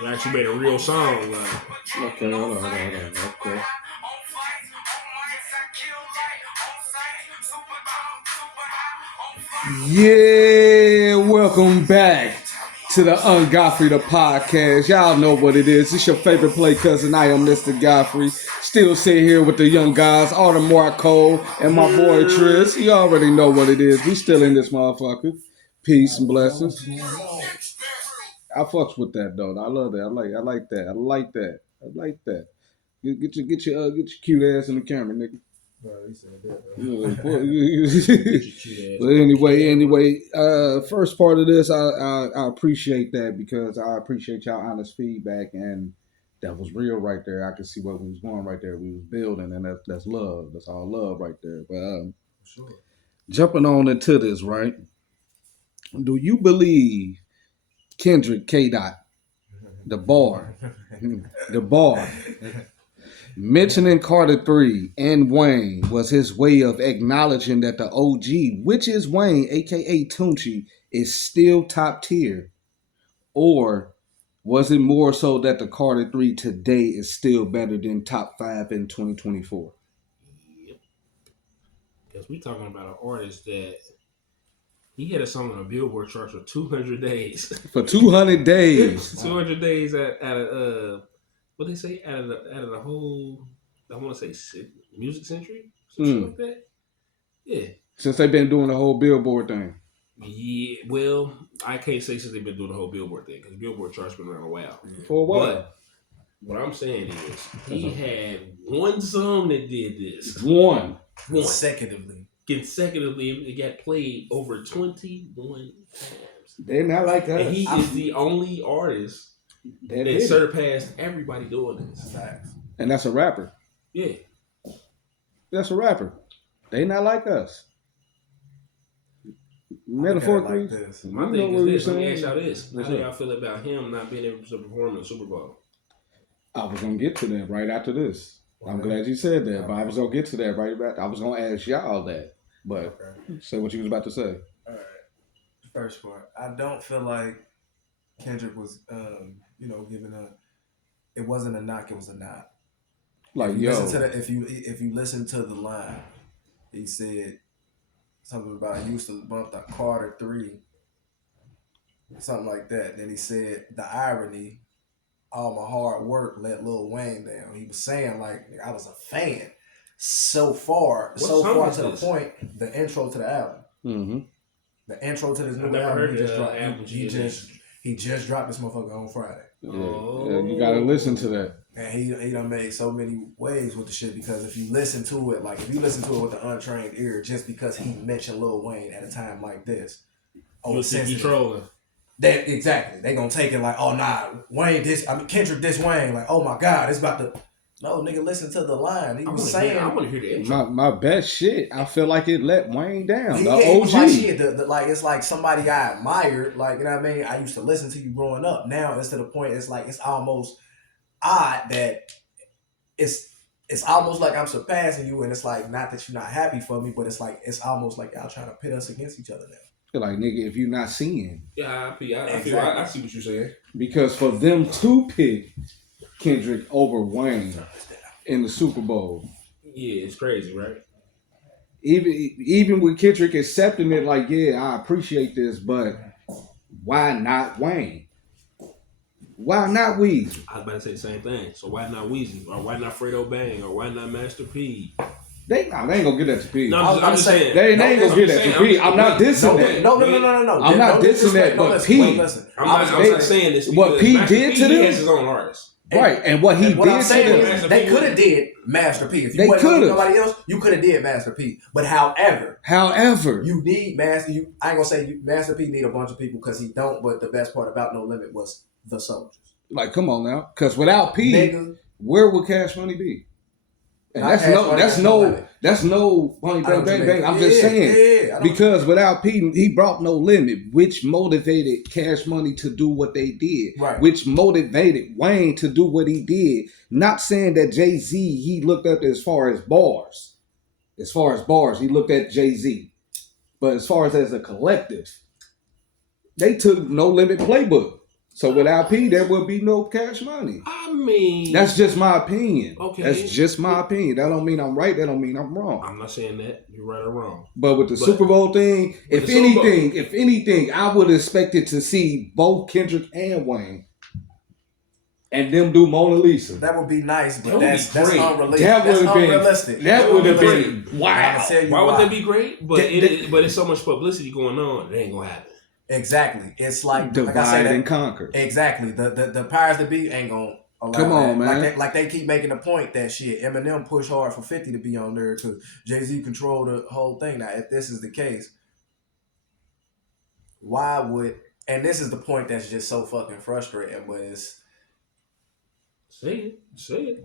He actually made a real song. Okay, hold on. Okay. Yeah, welcome back to the Godfrey the podcast. Y'all know what it is. It's your favorite play cousin. I am Mr. Godfrey. Still sitting here with the young guys, Artem Marco and my boy Tris. You already know what it is. We still in this motherfucker. Peace and blessings. I fucks with that though. I love that. I like that. Get your cute ass in the camera, nigga. Bro, he said that. But anyway, first part of this, I appreciate that because I appreciate y'all honest feedback, and that was real right there. I could see what we was going right there. We was building, and that's love. That's all love right there. But Sure. Jumping on into this, right? Do you believe Kendrick K. the bar, mentioning Carter 3 and Wayne was his way of acknowledging that the OG, which is Wayne, aka Tunchi, is still top tier? Or was it more so that the Carter 3 today is still better than top 5 in 2024? Yep. Because we talking about an artist that he had a song on the Billboard charts for 200 days. For 200 days. 200 days at a what they say out of the whole, I want to say music century, something like that. Yeah. Since they've been doing the whole Billboard thing. Yeah. Well, I can't say since they've been doing the whole Billboard thing because Billboard charts been around a while. For a while. But what I'm saying is he had one song that did this. One. Consecutively, it got played over 21 times. They're not like us. And he is the only artist that surpassed everybody doing this. And that's a rapper. Yeah. That's a rapper. They not like us. Metaphorically. Like this. My thing is this. Let me ask y'all this. How do y'all feel about him not being able to perform in the Super Bowl? I was going to get to that right after this. I'm glad you said that, but I was going to get to that right back. I was going to ask y'all that. But say what you was about to say. All right. First part. I don't feel like Kendrick was, giving a. It wasn't a knock. It was a nod. Like if you listen to the line, he said something about I used to bump the Carter 3, something like that. Then he said the irony, all my hard work let Lil Wayne down. He was saying like I was a fan so far to the point. The intro to the album. Mm-hmm. The intro to this new album. He just dropped this motherfucker on Friday. Yeah, you gotta listen to that. And he done made so many waves with the shit because if you listen to it with the untrained ear, just because he mentioned Lil Wayne at a time like this, trolling. That exactly. They gonna take it like, oh nah, Kendrick this Wayne, like, oh my God, it's about to. No, nigga, listen to the line. He was saying, I want to hear the intro. My best shit. I feel like it let Wayne down. The OG. Like shit, it's like somebody I admired. Like, you know what I mean? I used to listen to you growing up. Now it's to the point. It's like it's almost odd that it's almost like I'm surpassing you, and it's like not that you're not happy for me, but it's like it's almost like y'all trying to pit us against each other now. Like, nigga, if you're not seeing. Yeah, I see what you're saying. Because for them to pick Kendrick over Wayne in the Super Bowl. Yeah, it's crazy, right? Even with Kendrick accepting it, like, yeah, I appreciate this, but why not Wayne? Why not Weezy? I was about to say the same thing. So why not Weezy? Or why not Fredo Bang? Or why not Master P? They ain't gonna get that to P. No, I'm just saying. They ain't gonna get that to P. I'm not dissing that. No. I'm not dissing that, but P. I'm not saying this. What P did to them? He has his own artist. Right, and what he did to them. They could have did Master P. If you wasn't with nobody else, you could have did Master P. But however, you need Master. I ain't gonna say Master P need a bunch of people because he don't. But the best part about No Limit was the soldiers. Like, come on now, because without P, where would Cash Money be? And that's no Money Bang Bang Bang. I'm just saying because without P, he brought No Limit, which motivated Cash Money to do what they did, right. Which motivated Wayne to do what he did. Not saying that Jay-Z he looked up as far as bars, he looked at Jay-Z, but as far as a collective, they took No Limit playbook. So without P, there will be no Cash Money. I mean, That's just my opinion. Okay. That's just my opinion. That don't mean I'm right. That don't mean I'm wrong. I'm not saying that you're right or wrong. But with the Super Bowl thing, if anything, I would expect it to see both Kendrick and Wayne. And them do Mona Lisa. That would be nice, but that's great. unrealistic. That's unrealistic. That would have been wow. Why would that be great? But it's so much publicity going on, it ain't gonna happen. Exactly. It's like divide and conquer. Exactly. The powers that be ain't gonna allow Come on, that. man. Like they keep making the point that shit. Eminem pushed hard for 50 to be on there because Jay-Z controlled the whole thing. Now, if this is the case, why would? And this is the point that's just so fucking frustrating. But it's say it.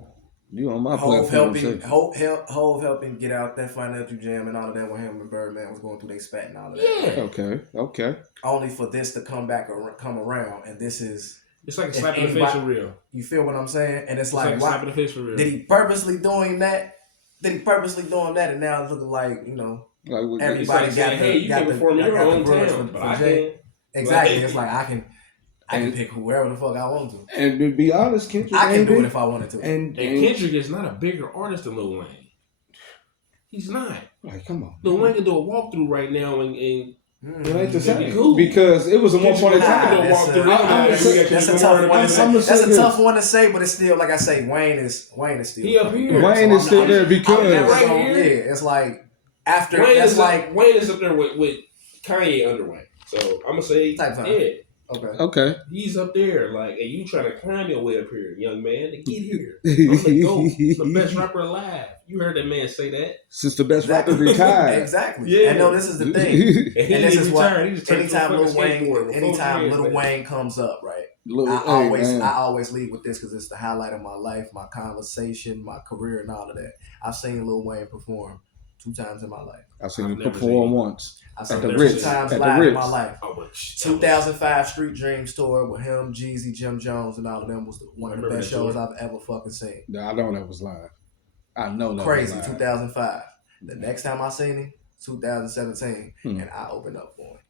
You on my Hove platform? Hove helping get out that financial jam and all of that when him and Birdman was going through their spat and all of that. Yeah. Okay. Only for this to come around, and this is. It's like a slap in the face for real. You feel what I'm saying? And it's like why? Slap in the face for real. Did he purposely doing that? And now it's looking like, like everybody got the perform in your own town, but I can't. Exactly. It's like I can pick whoever the fuck I want to. And to be honest, Kendrick, I can do it if I wanted to. And Kendrick is not a bigger artist than Lil Wayne. He's not. Like, come on. Lil Wayne can do a walkthrough right now and it ain't the same because it was a one point in time. That's a tough one to say. That's a tough one to say, but it's still like I say, Wayne is still. He up here. Wayne is still there because it's like after Wayne that's is like Wayne is up there with Kanye under Wayne. So I'm gonna say yeah. Okay. He's up there, like, and you trying to climb your way up here, young man, to get here. I'm the GOAT, the best rapper alive. You heard that man say that. Since the best rapper retired. Exactly. Yeah. And no, this is the thing. And this is what anytime Lil Wayne comes up, right? I always lead with this because it's the highlight of my life, my conversation, my career, and all of that. I've seen Lil Wayne perform 2 times in my life. I've seen him perform once. I've seen him 2 times live in my life. 2005 Street Dreams tour with him, Jeezy, Jim Jones, and all of them was one of the best shows I've ever fucking seen. Yeah, I know that was live. I know that crazy. Was live. 2005. The next time I seen him, 2017, and I opened up for him.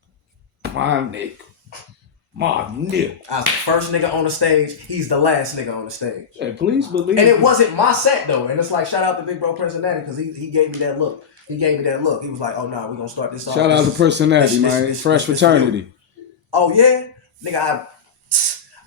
My nigga. I was the first nigga on the stage. He's the last nigga on the stage. Hey, please believe. And it wasn't my set though. And it's like shout out to Big Bro Personality because he gave me that look. He was like, "Oh no, we're gonna start this off." Shout out to Personality, man. Fresh fraternity. Oh yeah, nigga.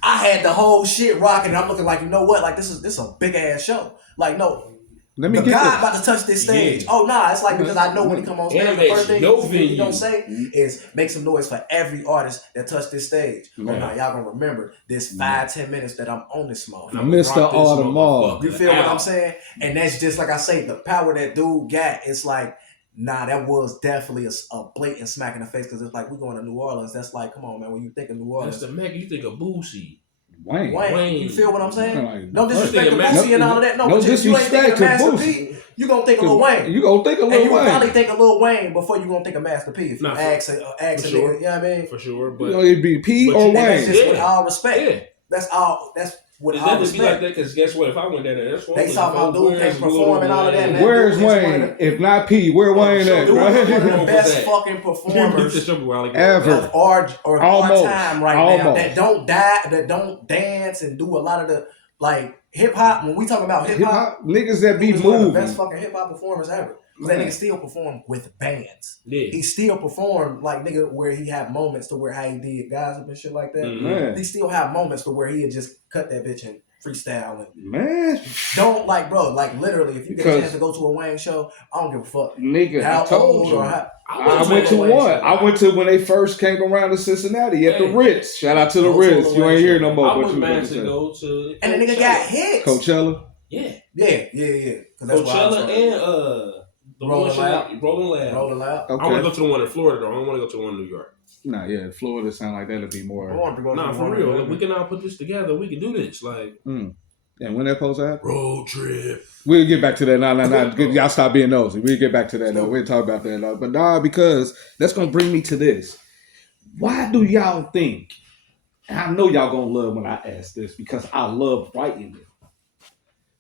I had the whole shit rocking. And I'm looking like, you know what? Like this is a big ass show. Like no. Let me the get guy this. about to touch this stage. Yeah. Oh nah, it's like because I know when he come on stage, the first thing he don't say is make some noise for every artist that touched this stage. Yeah. Oh nah, y'all gonna remember this 5-10 minutes that I'm on this motherfucker. Mr. Audemars. You feel what I'm saying? And that's just like I say, the power that dude got. It's like, nah, that was definitely a blatant smack in the face because it's like we going to New Orleans. That's like, come on, man. When you think of New Orleans, that's the Mecca. You think of Boosie. Wayne. You feel what I'm saying? No disrespect to Boosie and all of that. No, but if you ain't thinking of Master P, you gonna think of Lil Wayne. You gonna think of Lil Wayne. And you probably think of Lil Wayne before you gonna think of Master P. If you ask a nigga, you know what I mean? For sure, but it'd be P or Wayne. That's just with all respect. Yeah. That's all. That's with all respect. Be like that because guess what? If I went down there, that's what they saw my dude can't perform and all of that. Where's Wayne? If not P, where Wayne at? One of the best fucking performers ever of our time right now. That don't that don't dance and do a lot of the like hip hop. When we talk about hip hop, niggas that be moving, one of the best fucking hip hop performers ever. That nigga still perform with bands. Yeah. He still performed like nigga where he had moments to where how he did gossip and shit like that. Mm-hmm. He still have moments to where he'd just cut that bitch and freestyle and don't like bro, like literally if you get a chance to go to a Wayne show, I don't give a fuck. Nigga, how I told old you. Or how, I went to one. I went to when they first came around to Cincinnati at the Ritz. Shout out to the Ritz. You ain't here no more. I was mad to go to and the nigga got hits. Coachella. Yeah. Coachella and Rolling Loud. Okay. I want to go to the one in Florida though. I don't want to go to the one in New York. Nah, yeah, Florida sound like that'll be more. Nah, for real. Like, we can all put this together. We can do this. Like, and when that supposed to happen? Road trip. We'll get back to that. Nah. Y'all stop being nosy. We'll get back to that though. We'll talk about that though. But nah, because that's gonna bring me to this. Why do y'all think? And I know y'all gonna love when I ask this because I love writing it.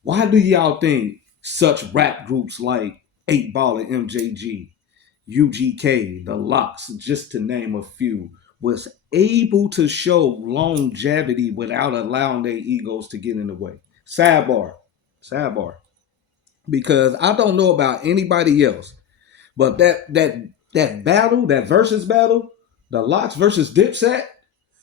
Why do y'all think such rap groups like 8 Ball and MJG, UGK, The Locks, just to name a few, was able to show longevity without allowing their egos to get in the way. Sidebar. Because I don't know about anybody else, but that battle, that versus battle, the Locks versus Dipset,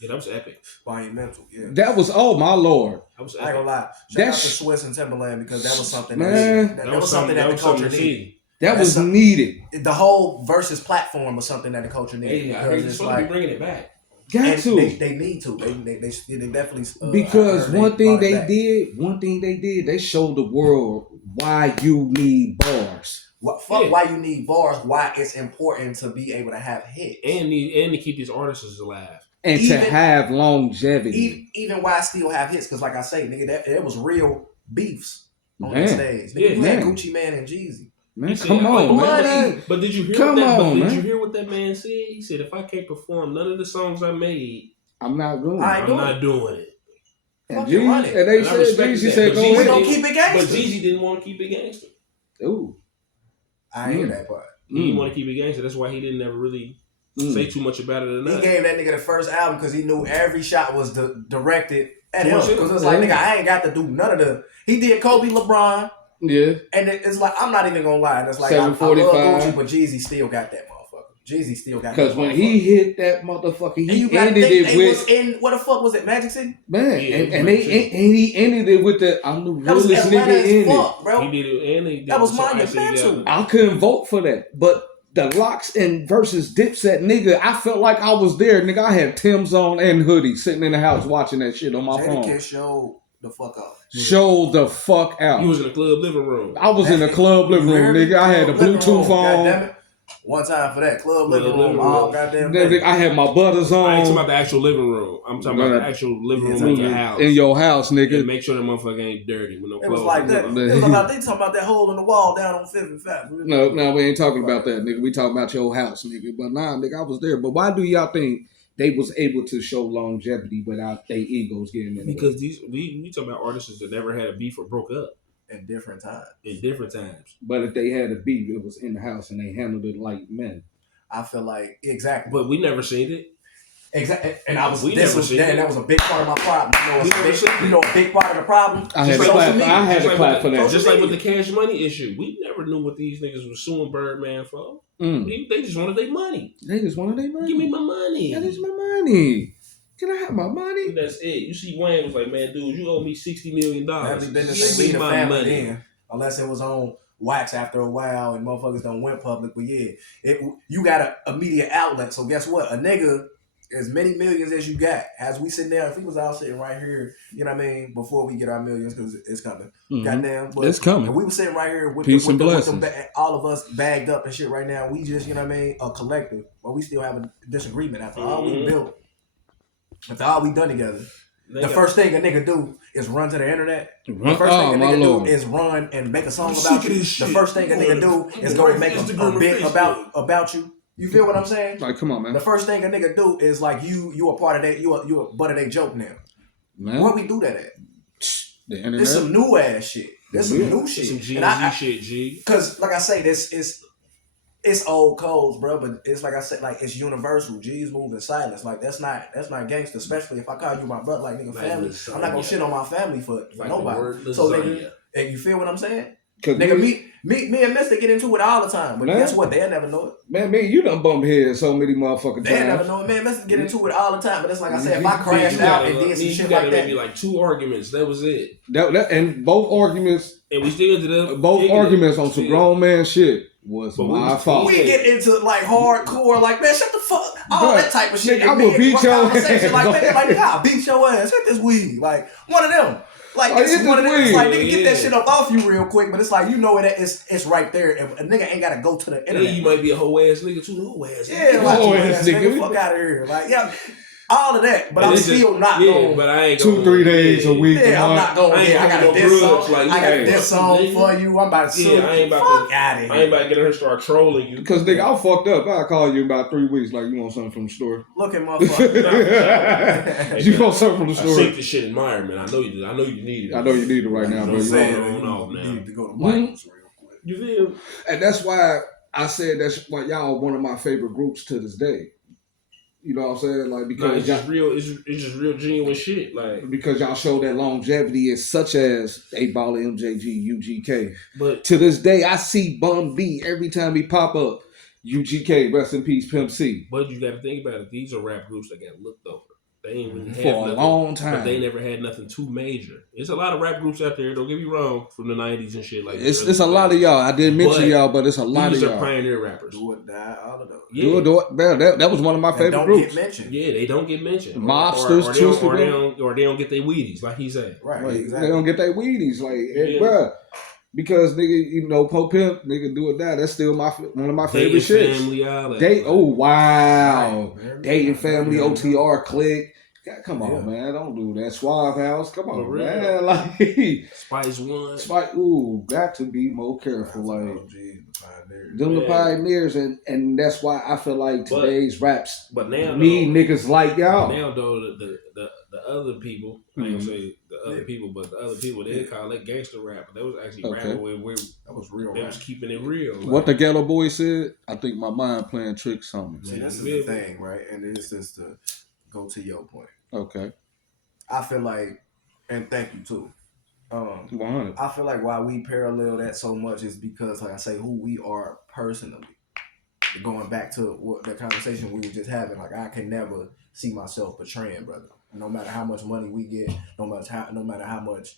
Yeah, that was epic. Monumental, yeah. that was, oh my lord. That was I ain't epic. gonna lie. Shout out to Swiss and Timberland because that was something Man. that was something that the culture needed. That was needed. The whole versus platform was something that the culture needed. Hey, I heard it's supposed to be bringing it back. Got to. They need to. They definitely. Because one thing they did, they showed the world why you need bars. Why you need bars? Why it's important to be able to have hits and to keep these artists alive and to have longevity. Even why I still have hits, because like I say, nigga, there was real beefs on the stage. Nigga, you had Gucci Man and Jeezy. Man, come on, man. But did you hear did you hear what that man said? He said, if I can't perform none of the songs I made, I'm not doing it. I'm not doing it. And they said, Jeezy said, go ahead. Don't keep it gangster. But Jeezy didn't want to keep it gangster. Ooh. I hear that part. He didn't want to keep it gangster. That's why he didn't ever really say too much about it or nothing. He gave that nigga the first album because he knew every shot was directed at him. Because it's like, nigga, I ain't got to do none of the... He did Kobe, LeBron. Yeah. And it's like, I'm not even gonna lie. And it's like, I love Gucci, but Jeezy still got that motherfucker. Jeezy still got that motherfucker. Because when he hit that motherfucker, he ended it with... what the fuck was it, Magic City? Man, and he ended it with the, I'm the realest nigga in it. Bro. He did it, and he did that was monumental. I couldn't vote for that, but the Locks and versus Dipset, nigga, I felt like I was there, nigga. I had Tim's on and hoodie sitting in the house watching that shit on my phone. Show the fuck out. Show the fuck out. You was in the club living room. I was in the club living room, nigga. I had the Bluetooth on. One time for that club living room. Oh, goddamn. I had my butters on. I ain't talking about the actual living room. I'm talking about the actual living room in your house. In your house, nigga. And make sure that motherfucker ain't dirty with no clothes. It was like that. They talking about that hole in the wall down on 5th and 5th. No, we ain't talking about that, nigga. We talking about your house, nigga. But nah, nigga, I was there. But why do y'all think they was able to show longevity without their egos getting in the way? Because we talking about artists that never had a beef or broke up. In different times. But if they had a beef, it was in the house and they handled it like men. I feel like exactly. But we never seen it. Exactly, and that was a big part of my problem. A big part of the problem. I had to clap for that. Just like with the Cash Money issue, we never knew what these niggas was suing Birdman for. They just wanted their money. Give me my money. That is my money. Can I have my money? That's it. You see, Wayne was like, man, dude, you owe me $60 million. Give me my money. Then, unless it was on wax after a while and motherfuckers don't went public. But yeah, you got an immediate outlet. So guess what? A nigga, as many millions as you got, as we sitting there, if he was out sitting right here, you know what I mean, before we get our millions, because it's coming. Goddamn. But it's coming. If we were sitting right here with all of us bagged up and shit right now, we just, you know what I mean, a collective, but we still have a disagreement after all we built. After all we done together. The first thing a nigga do is run to the internet. The first thing a nigga do is run and make a song about you. The first thing a nigga do is go make a bit about you. You feel what I'm saying? Like, come on, man. The first thing a nigga do is like you a part of that. You a butt of that joke now. Man. Where we do that at? The internet. There's some new ass shit. There's some new shit. Some GZ shit, G. Because like I say, it's old codes, bro, but it's like I said, like it's universal. G's move in silence. Like that's not gangster, especially if I call you my brother, like nigga family. I'm not gonna shit on my family for nobody. So nigga, you feel what I'm saying? Nigga, me and Mister get into it all the time, but guess what? They'll never know it. Man, you done bumped heads so many motherfucking times. They'll never know it. Man, Mister get into it all the time, but it's like I said, if I crashed out and did some shit like that, maybe like 2 arguments. That was it. And both arguments, and we still ended up both arguments on some grown man shit. Was my fault. We get into like hardcore, like man, shut the fuck, all that type of shit. Nigga, I will beat your ass. Like I'll beat your ass. Hit this weed, like one of them. Like it's one of them. It's like nigga, get that shit up off you real quick. But it's like you know it's right there. And a nigga ain't gotta go to the internet. Yeah, you might be a hoe ass nigga too. Hoe ass. Yeah, like hoe ass nigga. Fuck out of here. Like all of that, but I'm still not going. But I ain't going 2-3 days a week. Yeah, I'm not going. I got this song. I got this song for you. I'm about to sue. I ain't about to. I ain't about to get her to start trolling you. Because nigga, I'm fucked up. I'll call you about 3 weeks. Like you want something from the store. Look at motherfucker. You want something from the store? I sink this shit in environment. I know you need it. I know you need it right now, bro. You need to go to Michael's real quick. You feel? And that's why I said that's why y'all are one of my favorite groups to this day. You know what I'm saying? Like because it's just real. It's just real genuine shit. Like because y'all show that longevity is such as 8 Ball, MJG, UGK. But to this day, I see Bun B every time he pop up. UGK, rest in peace, Pimp C. But you got to think about it. These are rap groups that got looked over. They ain't really For a nothing, long time. but they never had nothing too major. It's a lot of rap groups out there. Don't get me wrong, from the '90s and shit like that. It's a lot of y'all. I didn't mention y'all, but it's a lot of y'all. These are pioneer rappers. Do it, die, all of those. Yeah. Do it. That was one of my favorite groups. Get mentioned. Yeah, they don't get mentioned. Mobsters, or they don't get their Wheaties, like he said. Right, like, exactly. They don't get their Wheaties, bruh. Because nigga, you know, Pope Pimp, nigga, do it die. That's still one of my favorite shits. Family, all that. Wow. Right. Dating Family, OTR, Click. God, come on, man. Don't do that. Suave House. Come on, man. Like Spice One. Got to be more careful. Like them the Yeah. pioneers, and that's why I feel like today's raps but now need niggas like y'all. Now though the other people, I ain't gonna say the other people, but the other people they call it gangster rap. But they was actually rapping where that was real. They was keeping it real. What the Ghetto Boy said, I think my mind playing tricks on me. See, this is the thing, right? And this is to go to your point. Okay. I feel like, and thank you too. 100. I feel like why we parallel that so much is because, like I say, who we are personally. Going back to what the conversation we were just having, like I can never see myself betraying, brother. No matter how much money we get, no matter how much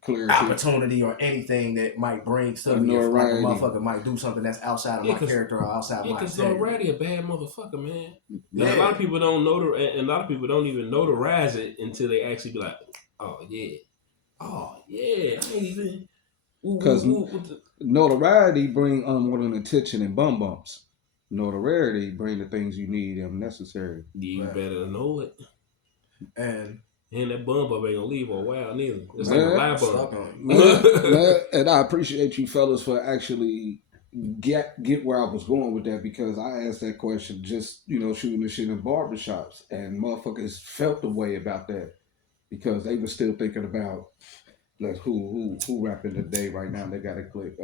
clarity, opportunity or anything that might bring to me, if like a motherfucker might do something that's outside of my character or outside of my because notoriety a bad motherfucker, man. Yeah. A lot of people don't know and a lot of people don't even notarize it until they actually be like, oh yeah, I ain't even. Because notoriety bring unwanted attention and bum bumps. Notoriety bring the things you need and necessary. You better know it. And that bum bump ain't gonna leave for a while neither. It's like a lie bump. Man, and I appreciate you fellas for actually get where I was going with that, because I asked that question just, shooting the shit in barbershops, and motherfuckers felt the way about that because they were still thinking about like who rapping today right now. They got to click.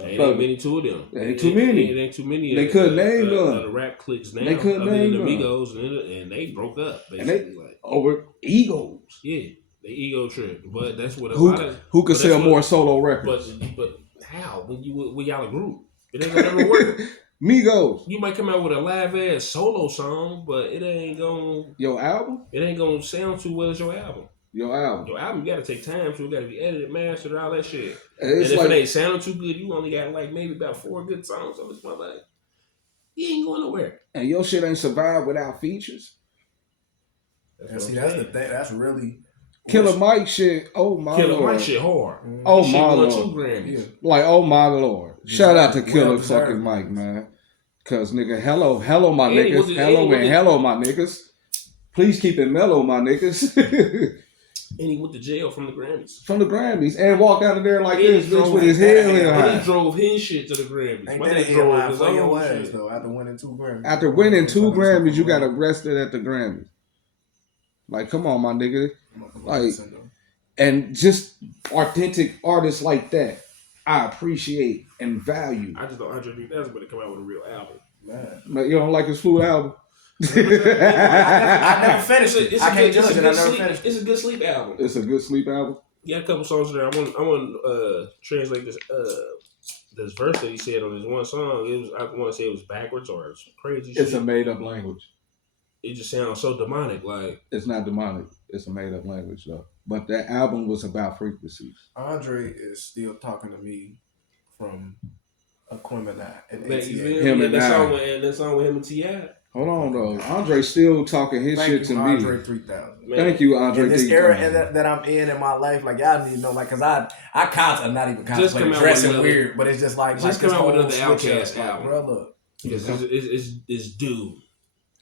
Ain't many two of them. Ain't too many. It ain't too many. They couldn't name them. The rap clicks now. They couldn't name them. Amigos, and they broke up basically. Like over egos. Yeah, the ego trip. But that's what who could sell more solo records. But how when y'all a group? It ain't gonna ever work. Migos. You might come out with a live ass solo song, but it ain't gonna. Your album? It ain't gonna sound too well as your album. Your album. Your album, you gotta take time, so it gotta be edited, mastered, all that shit. And if it ain't sounding too good, you only got like maybe about 4 good songs on this motherfucker. You ain't going nowhere. And your shit ain't survived without features. That's the thing. That's really Killer Mike shit. Oh my lord. Killer Mike shit hard. Oh my lord. 2 Grammys. Like oh my lord. Shout out to Killer fucking Mike, man. Cause nigga, hello my niggas. Hello my niggas. Please keep it mellow, my niggas. And he went to jail from the Grammys. And walked out of there like this, bitch, with his head held high. And he drove his shit to the Grammys. Ain't that drove his own shit though? After winning 2 Grammys. After winning 2 Grammys, you got arrested at the Grammys. Like, come on, my nigga. Like, and just authentic artists like that, I appreciate and value. I just don't 103,000 better come out with a real album. Man. But you don't like his Flu album? I never finished it. It's a good sleep album. It's a good sleep album. Yeah, a couple songs there. I want to translate this verse that he said on this one song. I want to say it was backwards or it's crazy. It's shit. A made up language. It just sounds so demonic. Like it's not demonic. It's a made up language though. But that album was about frequencies. Andre is still talking to me from Aquemini and that song with him and T.I. Hold on though, Andre still talking his shit to me. Andre 3000. Thank you, Andre. In this era that I'm in my life, like y'all need to know, like, cause I'm not even contemplating dressing weird, but it's just like just come out with another Outkast album, brother. It's due.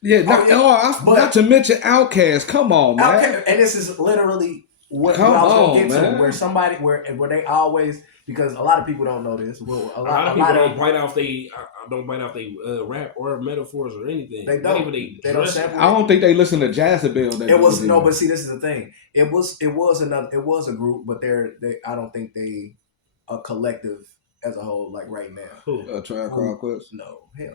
Yeah, not to mention Outkast. Come on, man. And this is literally what I was gonna get to, where they always. Because a lot of people don't know this. Well, a lot of people don't bite off they rap or metaphors or anything. They don't. They don't sample. I don't think they listen to Jazzabelle. But see, this is the thing. It was a group, but I don't think they a collective as a whole like right now. Who? Tribe Called Quest? No, hell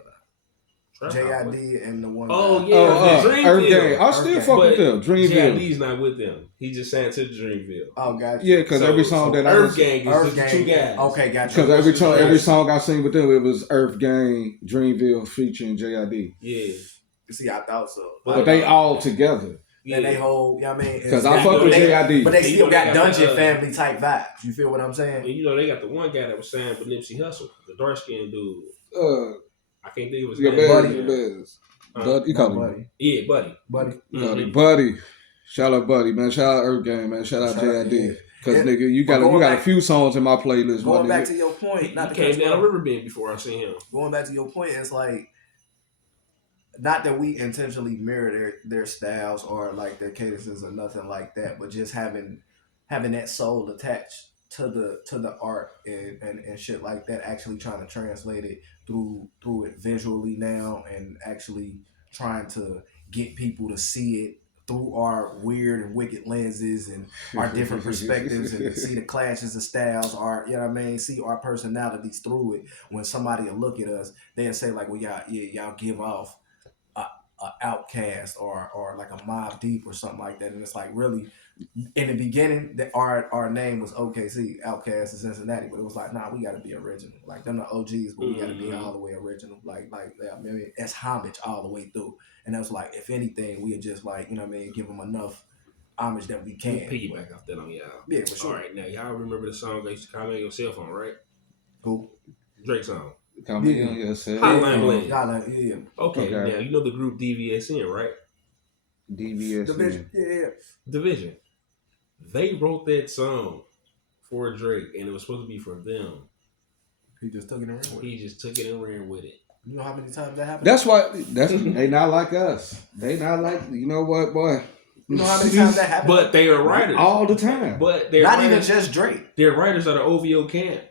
no. JID and the one Oh guy. yeah, Earth Gang. Dreamville. I still Gang. fuck with But them. Dreamville. JID's not with them. He just signed to Dreamville. Oh, gotcha. Yeah, because every song that I Earth listen, Gang is Earth just the two Gang. guys. Okay, gotcha. because every song I sing with them, it was Earth Gang, Dreamville featuring JID. Yeah. See, I thought so. But they all together. Yeah. And they whole, you know what I mean? Because I fuck with JID. But they still got they Dungeon got, Family type vibes. You feel what I'm saying? And you know, they got the one guy that was signed with Nipsey Hussle, the dark skinned dude. I can't think of his name. Buddy. You call him Buddy. Yeah, Buddy. Buddy. Buddy. Shout out Buddy, man. Shout out Earth Gang, man. Shout out JID. Because, nigga, you got a few songs in my playlist. Going back to your point. He came down Riverbend before I seen him. Going back to your point, it's like, not that we intentionally mirror their styles or like their cadences or nothing like that, but just having that soul attached to the art and shit like that, actually trying to translate it through it visually now, and actually trying to get people to see it through our weird and wicked lenses and our different perspectives, and see the clashes of styles, you know what I mean, see our personalities through it. When somebody will look at us, they'll say like, well, y'all give off a Outcast or like a Mobb Deep or something like that. And it's like, really, in the beginning, our name was OKC, Outcast of Cincinnati, but it was like, nah, we got to be original. Like, them the OGs, but we got to be all the way original. Like I mean, that's homage all the way through. And that was like, if anything, we had just like, you know what I mean, give them enough homage that we can. Piggyback off that on y'all. Yeah, for sure. All right, now y'all remember the song that used to comment on your cell phone, right? Who? Drake song. Comment on your cell Hotline Bling. Yeah. Okay, now you know the group DVSN, right? DVSN. Division. Yeah. Division. They wrote that song for Drake, and it was supposed to be for them. He just took it and ran with it. He just took it and ran with it. You know how many times that happened? That's why. They not like us. They not like, you know what, boy. You know how many times that happened? But they are writers all the time. But they're not writers, even just Drake. They're writers of the OVO camp.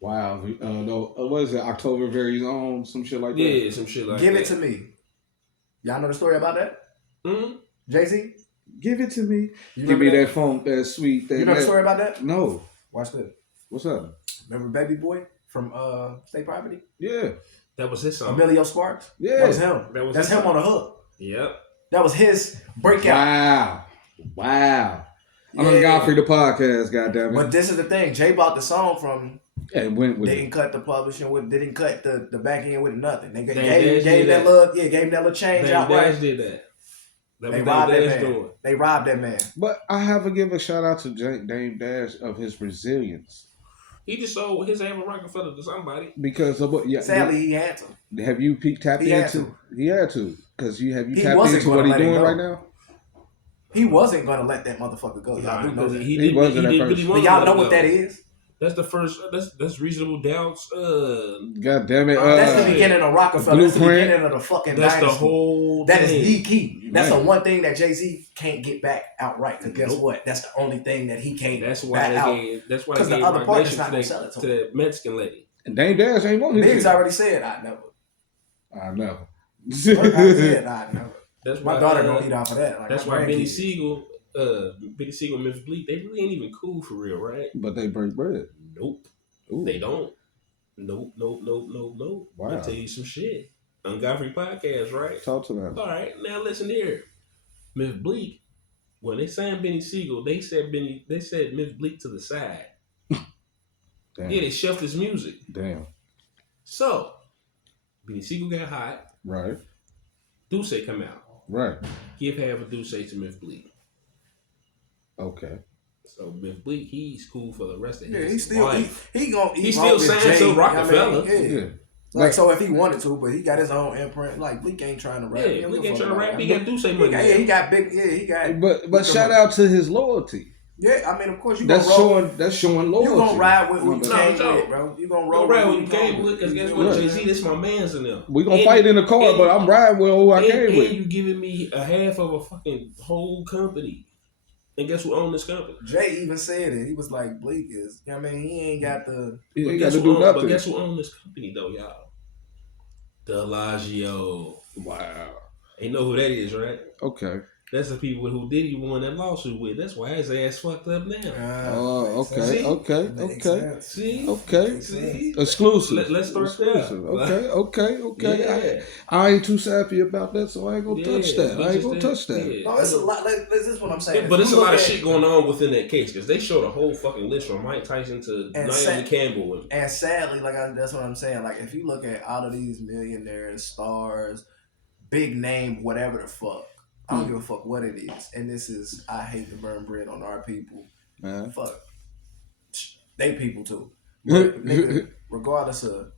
Wow. No, what is it? October Very Own, some shit like that. Yeah, some shit like Give that. it to me. Y'all know the story about that? Mm-hmm. Jay-Z? Give it to me. Give me that funk, that sweet. You know the story about that? No. Watch this. What's up? Remember Baby Boy from State Property? Yeah. That was his song. Emilio Sparks? Yeah. That was him. That's him song. on the hook. Yep. That was his breakout. Wow. I'm Yeah. on Godfrey the podcast, goddammit. But this is the thing. Jay bought the song from him. And went with Didn't cut the publishing with, didn't cut the back end with nothing. They gave did that little change Dame outright. Dash did that. They robbed that man. They robbed that man. But I have to give a shout out to Dame Dash of his resilience. He just sold his Aaron Rockefeller to somebody. Because of what? Yeah. Sadly, he had to. Have you tapped He had into? to. He had to. Because you He tapped wasn't into gonna what he's let it doing go. right now? He wasn't going to let that motherfucker go. Y'all do know that. He wasn't at did, first. but he But wanted y'all to know let what it that go. is? That's the first. That's Reasonable Doubts. God damn it! That's the beginning of Rockefeller. That's the Blueprint. beginning of the fucking That's dynasty. the whole. That is thing. the key. That's Right. the one thing that Jay-Z can't get back outright. Because guess Nope. what? That's the only thing that he can't That's why back they out. gave. That's why 'Cause they the gave other Roc partner's Nation not to gonna sell it to that Mexican lady. And Dame Dash ain't want his Biggs shit. already said, I never. I know. I said, I never. That's why My daughter gonna eat off of that. Like That's my why Benny grandkids. Siegel, and Memphis Bleak, they really ain't even cool for real, right? But they break bread. Nope. Ooh. They don't. Nope. Wow. I'll tell you some shit. On Godfrey Podcast, right? Talk to them. All right, now listen here. Memphis Bleak, when they signed Benny Siegel, they said Memphis Bleak to the side. Damn. Yeah, they shelved his music. Damn. So, Benny Siegel got hot. Right. Duce come out. Right. Give half of Duce to Memphis Bleak. Okay. So Memphis Bleak, he's cool for the rest of Yeah, his he's still life. he gonna eat He still wrong with signed Jay, to you know what I mean? Rockefeller. Yeah. Yeah. Like, so if he wanted to, but he got his own imprint. Like Bleak ain't trying to rap. Yeah, Bleak ain't trying to rap. He got Duce He money. got, yeah, he got big. Yeah, he got. But shout out to his loyalty. Yeah, I mean, of course you That's gonna roll. showing loyalty. You gonna ride with who you No, came no. with, bro. You gonna Don't roll ride with with who you you came with, because guess You what, know Jay-Z, this my man's in them. We gonna fight in the car, but I'm riding with who I came And with. you giving me a half of a fucking whole company. And guess who owned this company? Jay even said it. He was like, Bleak is. I mean, he ain't got the. He ain't But got guess to who do own- nothing. But guess who owned this company though, y'all? Delagio. Wow. Ain't know who that is, right? Okay. That's the people who Diddy won that lawsuit with. That's why his ass fucked up now. Oh, See? okay. See? Okay. See? Exclusive. Let's start Exclusive. there. Okay. Yeah. I ain't too sappy about that, so I ain't gonna touch that. I ain't gonna touch that. Yeah. No, it's a lot. This is what I'm saying. Yeah, but it's a lot of shit going on within that case because they showed a whole fucking list from Mike Tyson to Naomi Campbell. And sadly, that's what I'm saying. Like, if you look at all of these millionaires, stars, big name, whatever the fuck, I don't give a fuck what it is. And this is, I hate to burn bread on our people. Man. Fuck. They people too. But, nigga, regardless of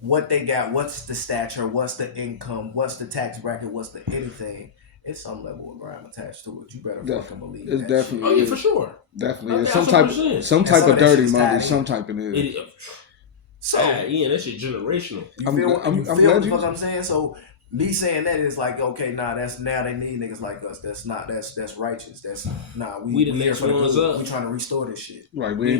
what they got, what's the stature, what's the income, what's the tax bracket, what's the anything, it's some level of grime attached to it. You better fucking believe it's that definitely shit. Oh, yeah, for sure. Definitely. It's some And type of dirty money, tied some in. type of it. So, yeah, that shit generational. You feel what the fuck I'm saying? So me saying that is like, okay, now they need niggas like us. That's righteous. We the next ones up. We trying to restore this shit. Right. I ain't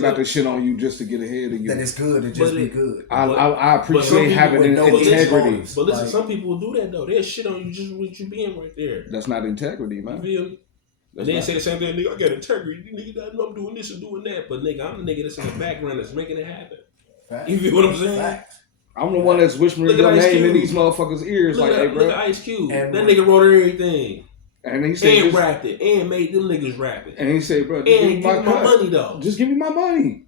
about to shit on you just to get ahead of you. That it's good and just be good. I appreciate having integrity. But listen, some people will do that though. They'll shit on you just with you being right there. That's not integrity, man. You feel me? And then say the same thing, nigga, I got integrity. Nigga, I'm doing this and doing that. But nigga, I'm the nigga that's in the background that's making it happen. Facts. You feel what I'm saying? Facts. I'm the one that's whispering your name in these motherfuckers' ears Look hey, bro. Look at Ice Cube. And that nigga wrote everything. And he said, and rapped it. And made them niggas rap it. And he said, bro, and give me my money, though. Just give me my money.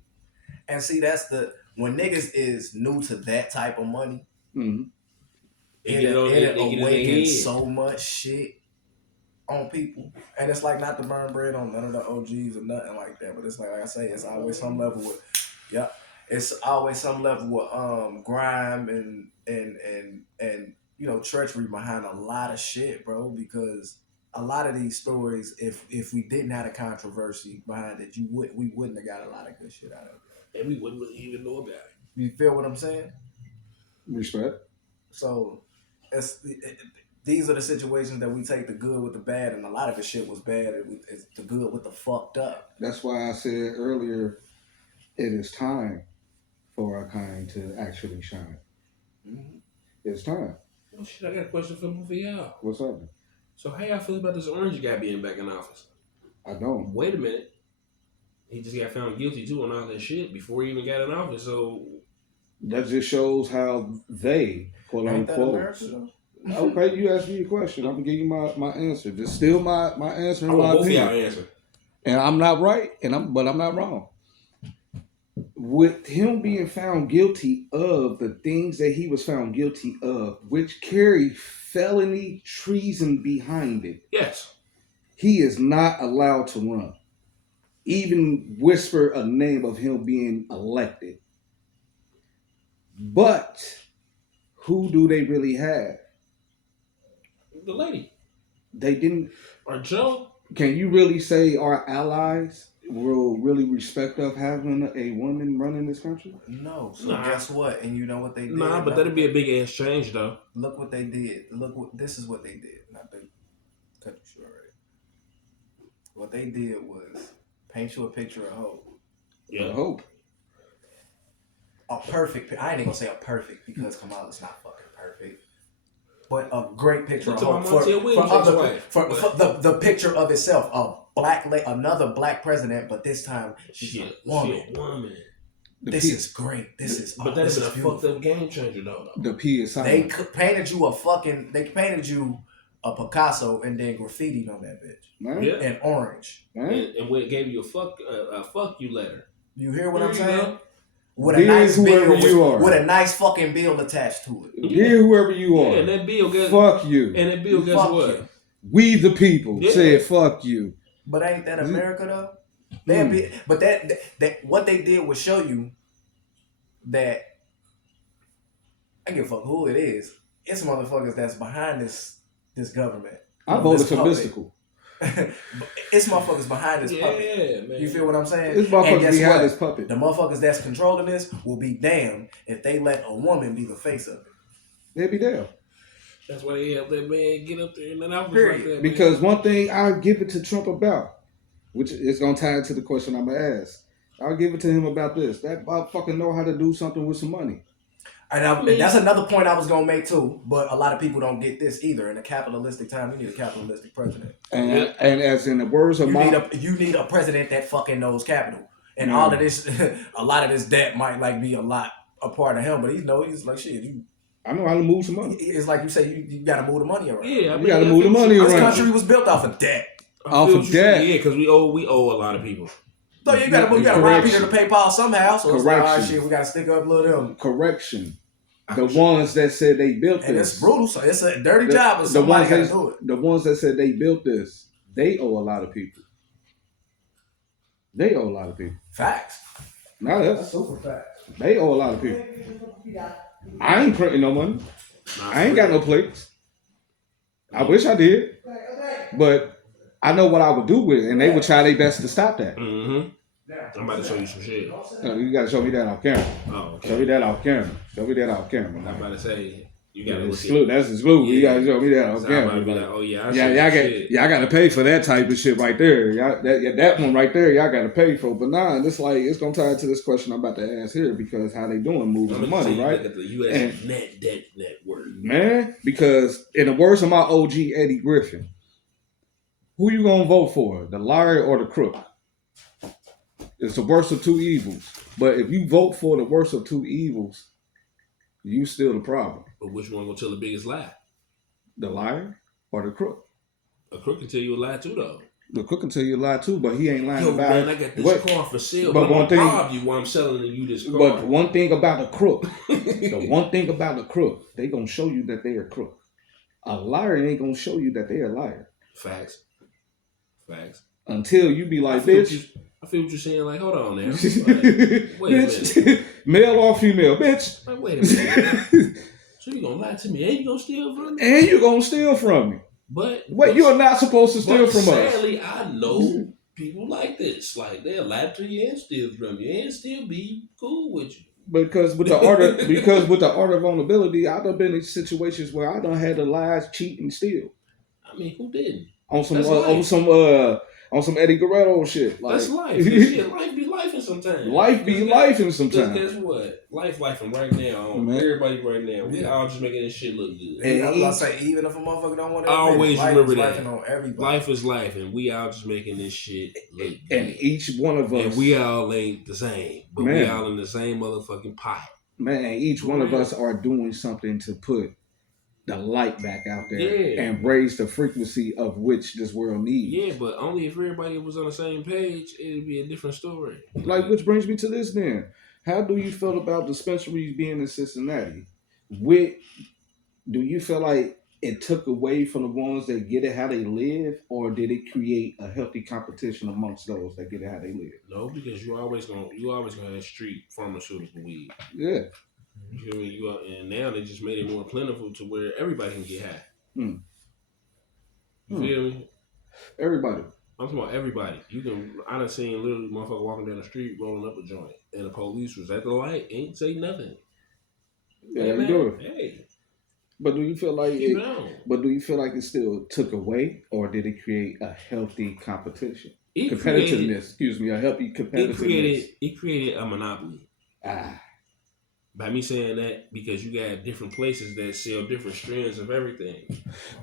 And see, that's when niggas is new to that type of money, it awakens so much shit on people. And it's like not to burn bread on none of the OGs or nothing like that. But it's like I say, it's always some level with, it's always some level with grime and you know, treachery behind a lot of shit, bro. Because a lot of these stories, if we didn't have a controversy behind it, we wouldn't have got a lot of good shit out of it. And we wouldn't really even know about it. You feel what I'm saying? Respect. So these are the situations that we take the good with the bad, and a lot of the shit was bad. It's the good with the fucked up. That's why I said earlier, it is time for our kind to actually shine. Mm-hmm. It's time. Oh shit, I got a question for both of y'all. What's up? So how y'all feel about this orange guy being back in office? I don't. Wait a minute. He just got found guilty too on all that shit before he even got in office. So that just shows how they, quote unquote. Okay, you asked me a question. I'm gonna give you my answer. Just still my answer. I want both of y'all answer. And I'm not right, but I'm not wrong. With him being found guilty of the things that he was found guilty of, which carry felony treason behind it. Yes. He is not allowed to run. Even whisper a name of him being elected. But who do they really have? The lady. They didn't. Or Joe. Can you really say our allies will really respect us having a woman running this country? No. So guess what? And you know what they did? Nah, but that'd be a big ass change though. Look what they did. This is what they did. Not to cut you short. What they did was paint you a picture of hope. Yeah. Hope. A perfect. I ain't even gonna say a perfect because Kamala's not fucking perfect. But a great picture of hope for the picture of itself. Another black president, but this time she's a woman. This is great. This is. But that's a fucked up game changer though. The P is silent. They painted you a Picasso and then graffitied on that bitch. In orange. And when it gave you a fuck you letter. You hear what I'm saying? With a nice bill, with a nice fucking bill attached to it. Dear whoever you are. And that bill fuck you. And that bill guess what? You. We the people said fuck you. But ain't that America though? But that what they did was show you that I give a fuck who it is. It's motherfuckers that's behind this government. I voted for Mystical. It's motherfuckers behind this puppet. Man. You feel what I'm saying? It's motherfuckers behind this puppet. The motherfuckers that's controlling this will be damned if they let a woman be the face of it. They'll be damned. That's why they helped that man get up there and then I was like that. Because one thing I'll give it to Trump about, which is gonna tie into the question I'm gonna ask. I'll give it to him about this. That motherfucker know how to do something with some money. And that's another point I was gonna make too. But a lot of people don't get this either. In a capitalistic time, you need a capitalistic president. And as in the words of you need a president that fucking knows capital. And all of this, a lot of this debt might like be a part of him, but he's like shit. I know how to move some money. It's like you say, you got to move the money around. Yeah, you got to move the money around. This country was built off of debt. Off of debt. Yeah, because we owe a lot of people. So you got to rob Peter to pay Paul somehow. So it's like, all right, shit, we got to stick up a little of them. Correction. The ones that said they built this. And it's brutal. So it's a dirty job, but somebody got to do it. The ones that said they built this, they owe a lot of people. They owe a lot of people. Facts. No, that's super facts. They owe a lot of people. I ain't printing no money. I ain't got no plates. I wish I did. But I know what I would do with it, and they would try their best to stop that. Mm-hmm. I'm about to show you some shit. You got to show me that off camera. Oh, okay. Show me that off camera. Show me that off camera. I'm about to say, you got to look at that's exclusive. Yeah. You got to show me that off camera. I'm about to be like, oh, yeah, y'all got to pay for that type of shit right there. That one right there, y'all got to pay for. But nah, it's like, it's going to tie into this question I'm about to ask here because how they doing moving the money, right? Look at the U.S. net debt network. Man, because in the words of my OG Eddie Griffin, who you going to vote for, the liar or the crook? It's the worst of two evils. But if you vote for the worst of two evils, you still the problem. But which one gonna tell the biggest lie? The liar or the crook? A crook can tell you a lie too, though. The crook can tell you a lie too, but he ain't lying about man, I got this car for sale, but one thing, I'm gonna rob you while I'm selling you this car. But one thing about the crook, they gonna show you that they are crook. A liar ain't gonna show you that they are liar. Facts. Until you be like, bitch. I feel what you're saying. Like, hold on now. Like, wait a minute. Male or female, bitch. Like, wait a minute. So you gonna lie to me and you gonna steal from me? And you gonna steal from me. But you are not supposed to steal from us. Sadly, I know people like this. Like, they'll lie to you and steal from you and still be cool with you. Because with the art of vulnerability, I've done been in situations where I done had to lie, cheat, and steal. I mean, who didn't? On some Eddie Guerrero shit. Like, that's life. Shit, life be lifing sometimes. Life be lifing sometimes. Guess what? Life lifing right now. Everybody right now. We all just making this shit look good. And I was about to say, even if a motherfucker don't want to always remember that. On everybody. Life is life, and we all just making this shit look good. And each one of us. And we all ain't the same. But we all in the same motherfucking pot. Man, each one of us are doing something to put the light back out there and raise the frequency of which this world needs. Yeah, but only if everybody was on the same page, it'd be a different story. Like, which brings me to this then. How do you feel about dispensaries being in Cincinnati? Do you feel like it took away from the ones that get it how they live, or did it create a healthy competition amongst those that get it how they live? No, because you always gonna have street pharmaceutical weed. Yeah. You feel me? And now they just made it more plentiful to where everybody can get high. You feel me? Everybody. I'm talking about everybody. I done seen literally motherfucker walking down the street rolling up a joint, and the police was at the light, ain't say nothing. Yeah, hey, do it. Hey. But do you feel like it still took away, or did it create a healthy competition? A healthy competitiveness. It created a monopoly. By me saying that, because you got different places that sell different strands of everything.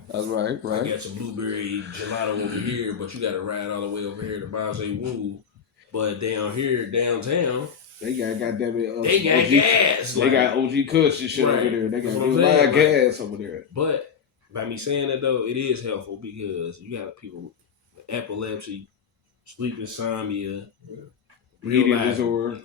That's right. You got some blueberry gelato over here, but you got to ride all the way over here to Basé Woo. But down here, downtown, they got goddamn they got OG, gas. They got OG Kush and shit over there. They got a lot of gas over there. But by me saying that though, it is helpful because you got people with epilepsy, sleep insomnia, eating disorder,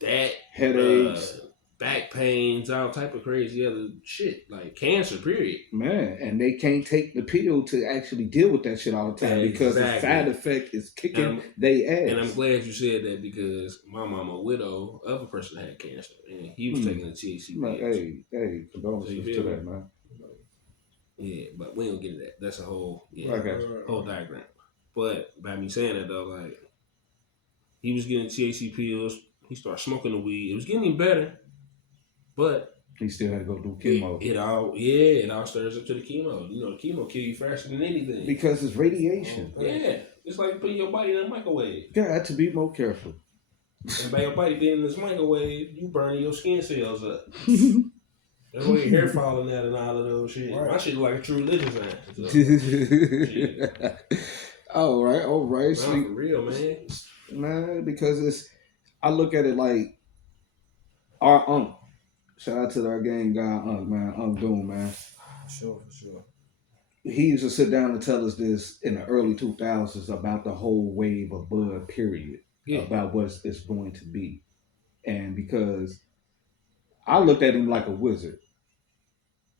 that headaches. Back pains, all type of crazy other shit, like cancer, period. Man, and they can't take the pill to actually deal with that shit all the time because the side effect is kicking they ass. And I'm glad you said that because my mama, a widow of a person that had cancer, and he was taking the THC. Hey, condolences to that, man. Yeah, but we don't get into that. That's a whole whole diagram. But by me saying that though, like he was getting THC pills, he started smoking the weed. It was getting better. But he still had to go do chemo. It all stirs up to the chemo. You know, the chemo kill you faster than anything. Because it's radiation. Yeah. It's like putting your body in a microwave. You got to be more careful. And by your body being in this microwave, you burning your skin cells up. That's why your hair falling out and all of those shit. Right. My shit look like a true religion sign. All right. Nah, for real, man. Man, because I look at it like our uncle. Shout out to our gang guy, Unc Doom, man. For sure. He used to sit down and tell us this in the early 2000s about the whole wave of bud, period. Yeah. About what it's going to be. And because I looked at him like a wizard.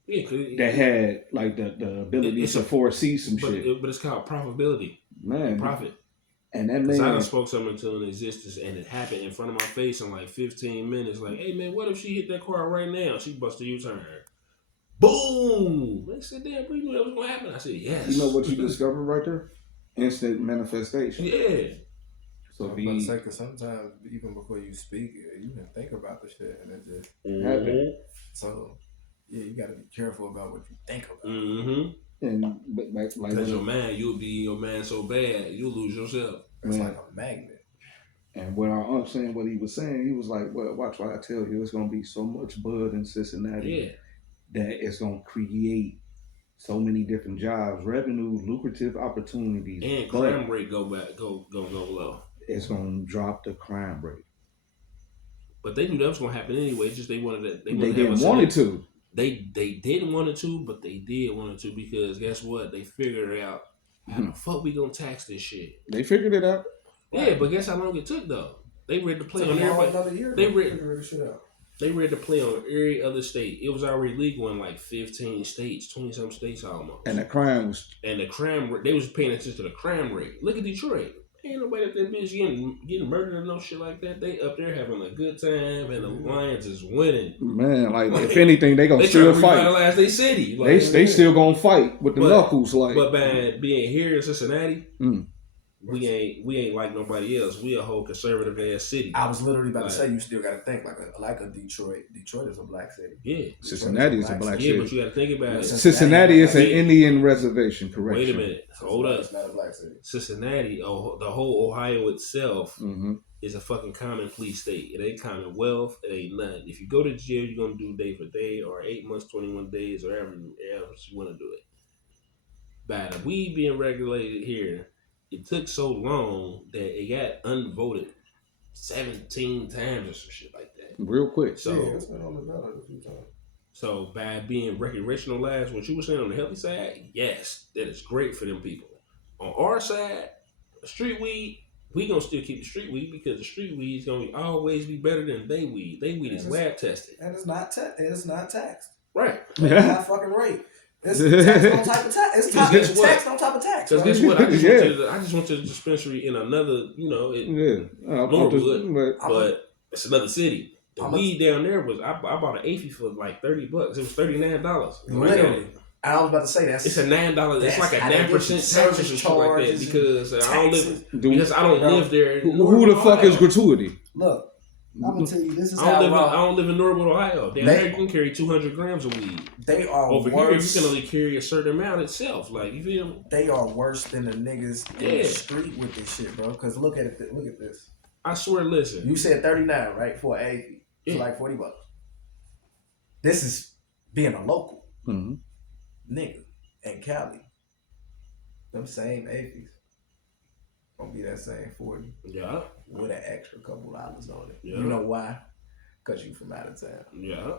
Yeah, that had like the ability to foresee some shit. But it's called profitability. Man. Profit. And that man. Because I done spoke something into an existence and it happened in front of my face in like 15 minutes. Like, hey man, what if she hit that car right now? She busted a U-turn. Boom! They said, damn, bro, you knew that was going to happen. I said, yes. You know what you discovered right there? Instant manifestation. Yeah. So because sometimes even before you speak, you can think about the shit and it just happen. So yeah, you got to be careful about what you think about. Mm-hmm. And because your man, you'll be your man so bad, you'll lose yourself. It's like a magnet. And when our uncle saying what he was saying, he was like, "Well, watch what I tell you. It's gonna be so much bud in Cincinnati that it's gonna create so many different jobs, revenue, lucrative opportunities, and crime rate go low. It's gonna drop the crime rate. But they knew that was gonna happen anyway. Just they wanted that. They didn't want it to. They didn't want it to, but they did want it to because guess what? They figured out how the fuck we gonna tax this shit. They figured it out. Yeah, but guess how long it took though? They read the play on everybody. They read the play on every other state. It was already legal in like 15 states, 20-some states almost. And the crime they was paying attention to the crime rate. Look at Detroit. Ain't nobody up there bitch getting murdered or no shit like that. They up there having a good time and the Lions is winning. Man, like if anything, they gonna still fight. Revitalize their city. Like, they still gonna fight with the knuckles. Like, but by being here in Cincinnati, we ain't like nobody else. We a whole conservative ass city. I was literally about to say you still got to think like a Detroit. Detroit is a black city. Yeah, Cincinnati is a black city. Yeah, but you got to think about it. Cincinnati is an Indian reservation. Correction. Wait a minute. Hold up. It's not a black city. Cincinnati, the whole Ohio itself is a fucking commonplace state. It ain't commonwealth. It ain't nothing. If you go to jail, you're gonna do day for day or 8 months, 21 days, or however else you want to do it. By the weed being regulated here. It took so long that it got unvoted 17 times or some shit like that. Real quick. So by being recreationalized, what you were saying on the healthy side, yes, that is great for them people. On our side, street weed, we gonna still keep the street weed because the street weed is gonna always be better than they weed. They weed is lab tested. And it's not taxed. Right. It's not fucking rate. It's tax on top of tax. It's tax on top of tax. Because guess what? I just went to the dispensary in another, Norwood, but it's another city. The weed down there was I bought an AFI for like $30. It was $39. Literally. I was about to say it's a $9. It's like a 9% tax or shit like that because I don't live there. Who the fuck is gratuity? Look. I'm gonna tell you, this is I don't live in Norwood, Ohio. Down there, you can carry 200 grams of weed. They are over worse. Here. You can only carry a certain amount itself. Like you feel me? They are worse than the niggas in the street with this shit, bro. Because look at this. I swear, listen. You said 39, right, for an AFI. It's like $40. This is being a local nigga in Cali. Them same AFIs. Gonna be that same 40. Yeah. With an extra couple dollars on it. Yeah. You know why? Because you from out of town. Yeah.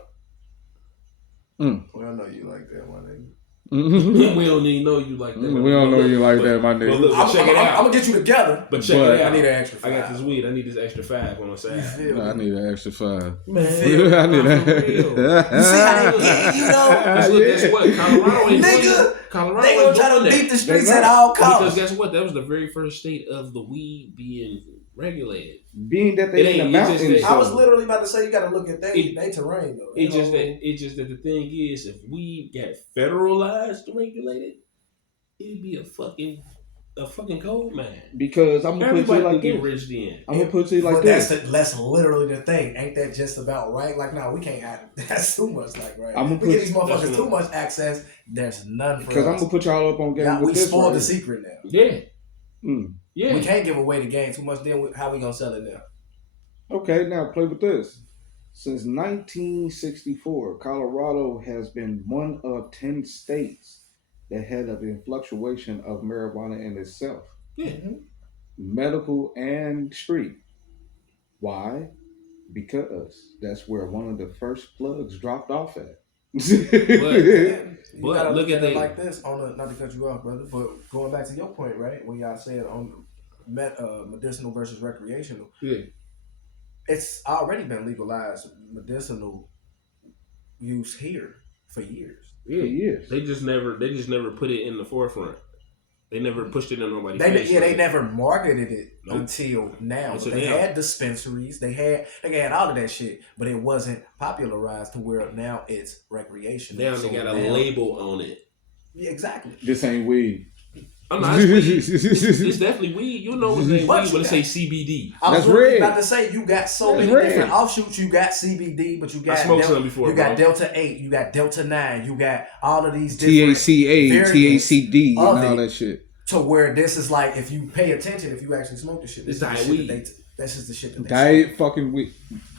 We don't know you like that, my nigga. We don't even know you like that. We don't know you like that, my nigga. Look, check it out. I'm gonna get you together. But check it out. I need an extra $5. I got this weed. I need this extra $5 on the side. I need an extra $5. Man, I need that. You see how they get you though? Look, guess what? Colorado they gonna try to beat the streets at all costs. Because guess what? That was the very first state of the weed being regulated. Being that they in the mountains. I was literally about to say you got to look at they terrain though. It's just that the thing is, if we got federalized to regulate it, it'd be a fucking gold mine. Because I'm gonna put you like get rich then. I'm gonna put you like this. That's literally the thing. Ain't that just about right? Like, no, we can't add. That's too much. Like, right? We get these motherfuckers too much access. There's none for us. Because I'm gonna put y'all up on game. We spoiled the secret now. Yeah. Yeah. We can't give away the game too much. Then how we gonna sell it now? Okay, now play with this. Since 1964, Colorado has been one of 10 states that had a fluctuation of marijuana in itself. Yeah. Medical and street. Why? Because that's where one of the first plugs dropped off at. You gotta look at it it like this. Not to cut you off, brother, but going back to your point, right? When y'all said on medicinal versus recreational, Yeah. it's already been legalized medicinal use here for years. Yeah. For years. They just never put it in the forefront. They never pushed it in nobody's face. They never marketed it until now. They had dispensaries, they had all of that shit, but it wasn't popularized to where now it's recreational. Now they got a label on it. Yeah, exactly. This ain't weed. I'm not. It's definitely weed. You know it's ain't weed when it say CBD. I was about to say you got so many different offshoots. You got CBD, but you got I smoked some before. You got Delta 8, you got Delta 9, you got all of these different THCA, THCD, and all that shit. To where this is like, if you pay attention, if you actually smoke this shit, it's diet weed. That's just the shit that they diet fucking weed.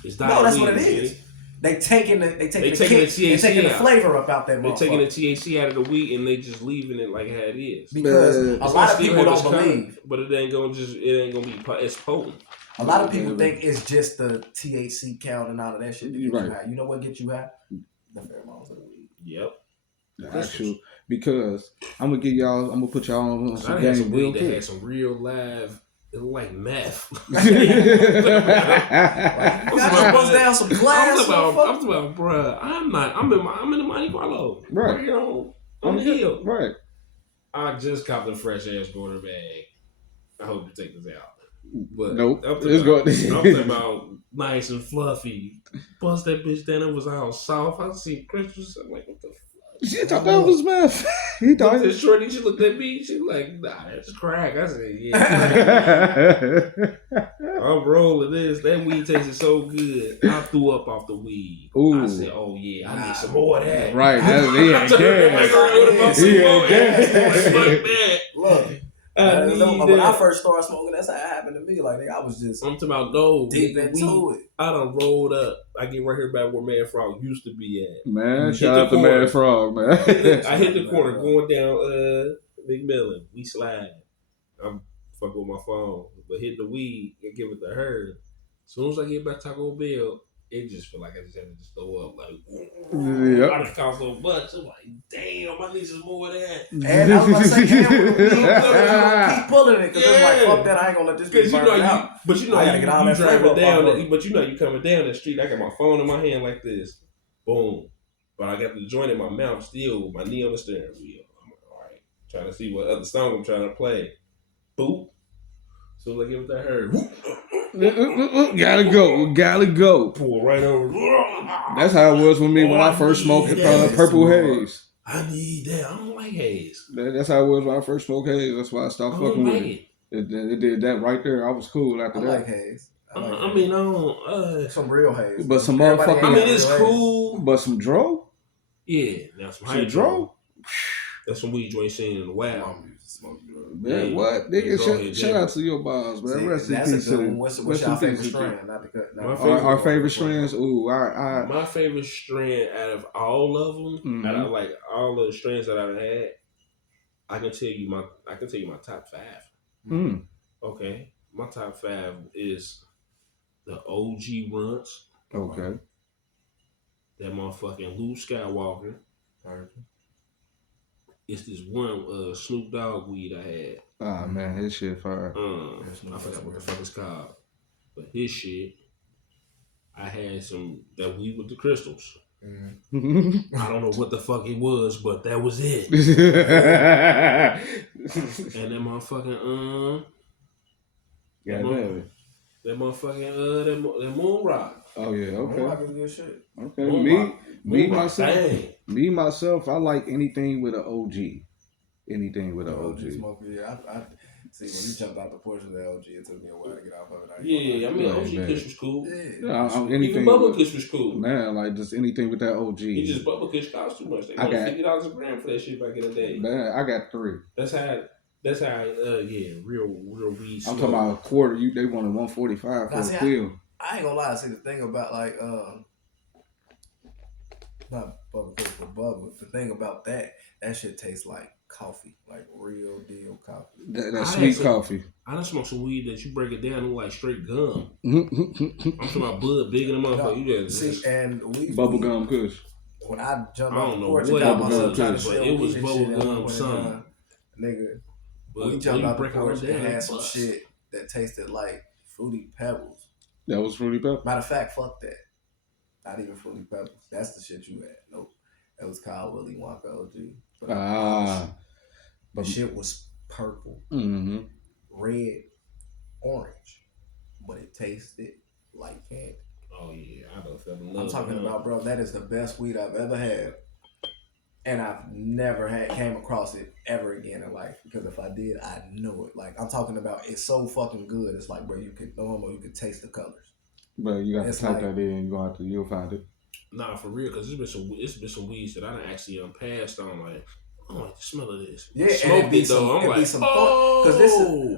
It's diet weed. No, that's what it is. They taking the flavor up out that motherfucker. They taking the THC out of the weed and they just leaving it like how it is. Because a lot of people don't believe. But it ain't gonna be as potent. A lot of people think it's just the THC count and all of that shit that gets you high. You know what gets you high? The pheromones of the weed. Yep. Actual, because I'm gonna put y'all on some game real weed quick. That had some real live. It looked like meth. Got to bust down some glass. I'm talking about, bruh. I'm in the Monte Carlo. Right. On the hill. Right. I just copped a fresh ass quarter bag. I hope you take this out. But nope. I'm talking about nice and fluffy. Bust that bitch down. It was all soft. I see crystals. I'm like, what the fuck? She thought that was meth. He thought this shorty. She looked at me. She was like, nah, that's crack. I said, yeah. I'm rolling this. That weed tasted so good. I threw up off the weed. Ooh. I said, oh yeah, I need some more of that. Right. He ain't gas. Look. When I first started smoking, that's how it happened to me. Like, nigga, I was just I'm talking about deep into it. I done rolled up. I get right here back where Mad Frog used to be at. Man, shout out to Mad Frog, man. I hit the corner going down McMillan. We slide. I'm fucking with my phone, but hitting the weed and give it to her. As soon as I get back to Taco Bell, it just feel like I just had to just throw up. Like, I just coughed so much. I'm like, damn, I need some more of that. And I was about to say, keep pulling it because I'm like, fuck that, I ain't gonna let this bitch burn out. But you know, I gotta get all that driving down. But you know, you coming down the street. I got my phone in my hand like this, boom. But I got the joint in my mouth still, with my knee on the steering wheel. I'm like, all right, trying to see what other song I'm trying to play. Boop. So I give it to her. Gotta go. Pull right over. That's how it was with me when I first smoked Purple Haze. I need that. I don't like haze. That's how it was when I first smoked haze. That's why I stopped fucking with it. It did that right there. I was cool after that. I like haze. I mean, I don't. Some real haze. But some motherfucking. I mean, it's cool. But some dro? Yeah. Now some dro? That's some weed you ain't seen in a while. Man, what? Nigga, shout out to your boss, man. Rest in peace. What's your favorite strand? Our favorite strands? Ooh, my favorite strand out of all of them, out of like all the strands that I've had, I can tell you my top 5. Okay. My top 5 is the OG Runts. Okay. That motherfucking Luke Skywalker. It's this one Snoop Dogg weed I had. Ah man, his shit fire. I forgot what the fuck it's called. But his shit, I had that weed with the crystals. I don't know what the fuck it was, but that was it. And that motherfucking that motherfucking that Moon Rock. Oh yeah, okay. Moon Rock is good shit. Okay, me myself, I like anything with an OG. Anything with an OG. Yeah, I see when you jumped out the porch of the LG, it took me a while to get off of it. Yeah, I mean OG Kush was cool. Yeah, anything. Even Bubba Kush was cool. Man, like just anything with that OG. He just Bubba Kush cost too much. They got $50 a gram for that shit back in the day. Man, I got 3. That's how real weed. I'm talking about a quarter. They wanted $145 for a quill. I ain't gonna lie. See, the thing about like not bubble coat for bubble. The thing about that shit tastes like coffee, like real deal coffee. That sweet coffee. I done smoked some weed that you break it down and like straight gum. I'm talking about bud big in the motherfucker. You just see, and bubble gum kush. When I jumped I on don't the know porch what and got it myself was, trying to but sell it was weed and bubble shit gum something. Nigga, But we jumped out the break porch and had some bust. shit that tasted like Fruity Pebbles. That was Fruity Pebbles? Matter of fact, fuck that. Not even Fruity Pebbles. That's the shit you had. Nope. That was Kyle Willy Wonka OG. But shit was purple, red, orange, but it tasted like candy. Oh yeah, I done fell in love. I'm talking about, bro, that is the best weed I've ever had. And I've never came across it ever again in life. Because if I did, I know it. Like, I'm talking about, it's so fucking good. It's like, bro, you can taste the colors. Bro, you got to type that in. You'll find it. Nah, for real, because it's been some weeds that I done actually passed on. Like, I don't like the smell of this. Yeah, and it'd be some because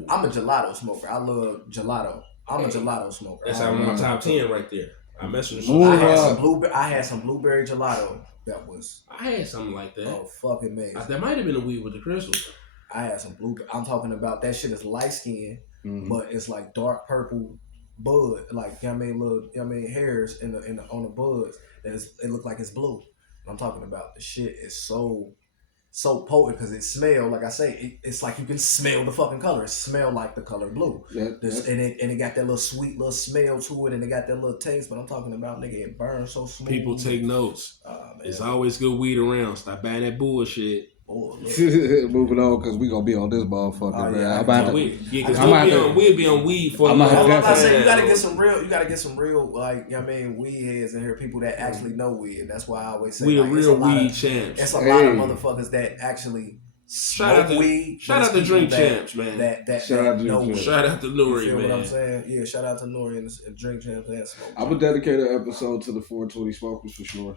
I'm a gelato smoker. I love gelato. I'm a gelato smoker. That's on my top 10 right there. I mess with I had some blueberry gelato. That was. I had something like that. Oh, fucking amazing. That might have been a weed with the crystals. I had some blueberry. I'm talking about that shit is light skin, but it's like dark purple bud, like hairs in the on the buds. It look like it's blue. I'm talking about the shit is so potent because it smell like I say it's like you can smell the fucking color. It smell like the color blue. And it got that little sweet little smell to it, and it got that little taste. But I'm talking about, nigga, it burns so smooth. People take notes. It's always good weed around. Stop buying that bullshit. Moving on, because we gonna be on this motherfucker, man. We'll be on weed for. I say you gotta get some real, like weed heads in here. People that actually know weed. That's why I always say we the real weed champs. It's a lot of motherfuckers that actually smoke weed. Shout out to Drink Champs, man. Shout out to Nori, man. What I'm saying? Yeah, shout out to Nori and Drink Champs and Smoke. I would dedicate an episode to the 420 smokers for sure.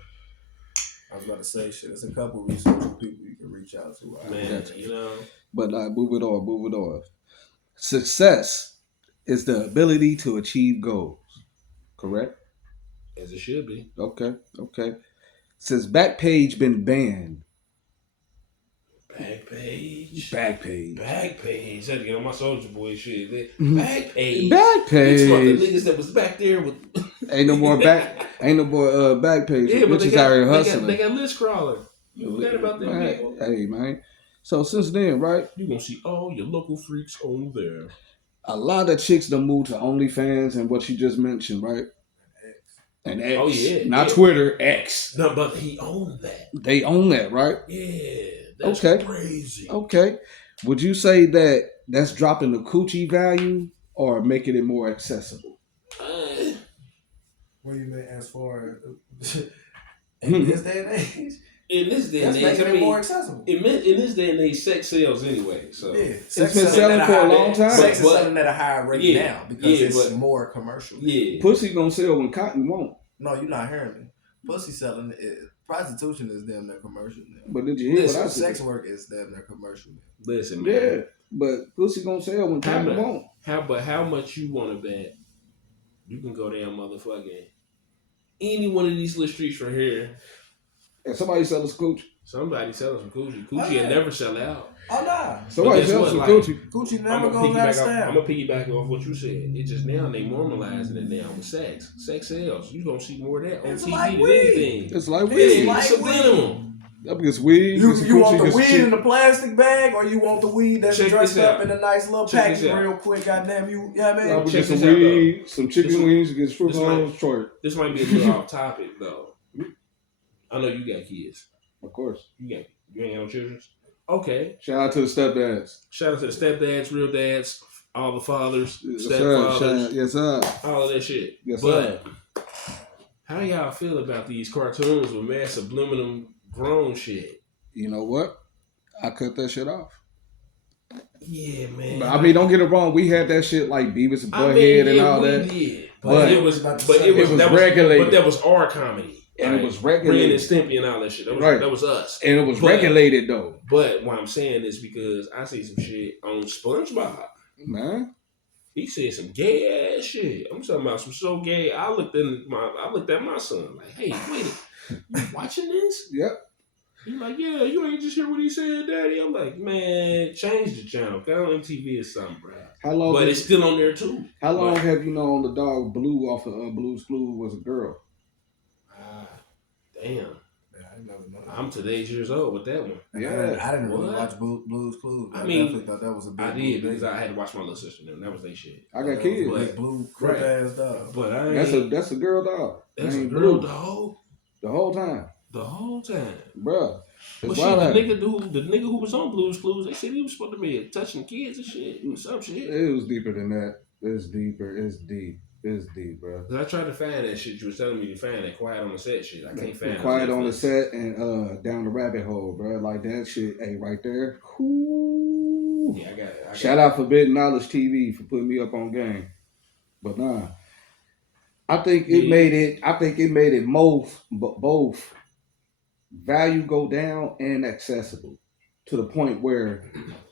I was about to say shit. There's a couple resources people you can reach out to. Man, you know. But move it on. Success is the ability to achieve goals. Correct? As it should be. Okay. Since Backpage been banned. Backpage. Backpage. Had to get on my Soulja Boy shit. Backpage. Backpage. The niggas that was back there with. Ain't no more Backpage. Yeah, but they got list crawler. You forgot about them people. Hey, man. So since then, right? You gonna see all your local freaks on there. A lot of chicks done moved to OnlyFans and what you just mentioned, right? And X. Oh, yeah. Not Twitter, X. No, but he owned that. They own that, right? Yeah. That's crazy. Okay. Would you say that that's dropping the coochie value or making it more accessible? What do you mean as far as in this day and age? In this day and age, making it more accessible. In this day and age, sex sells anyway. So yeah, it's been selling for a long time. Sex is selling at a higher rate now because it's more commercial. Yeah, pussy gonna sell when cotton won't. No, you're not hearing me. Pussy selling, prostitution is damn near commercial now. But did you hear what I said? Sex work is damn near commercial now. Listen, man. Yeah, but pussy gonna sell when cotton won't. How much you want to bet? You can go down motherfucking any one of these little streets right here. And somebody selling some coochie. Somebody selling some coochie. Coochie will never sell out. Oh, nah. Somebody selling some coochie. Coochie never goes out of style. I'm going to piggyback off what you said. It's just now they normalizing it now with sex. Sex sells. You're going to see more of that on TV than anything. It's like weed. It's subliminal. That because weed. You want the weed in the plastic bag, or you want the weed that's dressed up in a nice little package real quick? Goddamn you! Yeah, man. I get some weed, some chicken wings, get fruit rolls, short. This might be a little off topic though. I know you got kids. Of course. You ain't got no children. Okay. Shout out to the stepdads. Shout out to the stepdads, real dads, all the fathers, stepfathers. Yes, sir. All of that shit. Yes, sir. But how y'all feel about these cartoons with mass subliminal grown shit? You know what? I cut that shit off. Yeah, man. But, I mean, don't get it wrong. We had that shit like Beavis and Butthead and all that. Did. But it was regulated. But that was our comedy. And it was regulated. Ren and Stimpy and all that shit. That was us. And it was regulated though. But what I'm saying is because I see some shit on SpongeBob. Man. He said some gay ass shit. I'm talking about some so gay. I looked at my son like, hey, wait, you watching this? Yep. He's like, yeah, you ain't just hear what he said, Daddy. I'm like, man, change the channel. Get on MTV or something, bro. How long? But it's still on there too. How long have you known the dog Blue off of Blue's Clues was a girl? Damn. I never know. I'm today's years old with that one. Yeah, I didn't really watch Blue's Clues. I mean, thought that was a big. I did because I had to watch my little sister. And that was their shit. I got kids. Big blue crip ass dog. But that's a girl dog. That's a girl dog. The whole time. But Bruh. shit, the nigga who was on Blue's Clues, they said he was supposed to be touching kids and shit. Some shit. It was deeper than that. It's deeper. It's deep. It's deep, bro. Cause I tried to find that shit. You was telling me to find that Quiet on the Set shit. I can't find Quiet on the Set and Down the Rabbit Hole, bro. Like that shit, right there. Ooh. Yeah, I got it. Shout out Forbidden Knowledge TV for putting me up on game. But nah, I think it made it both value go down and accessible to the point where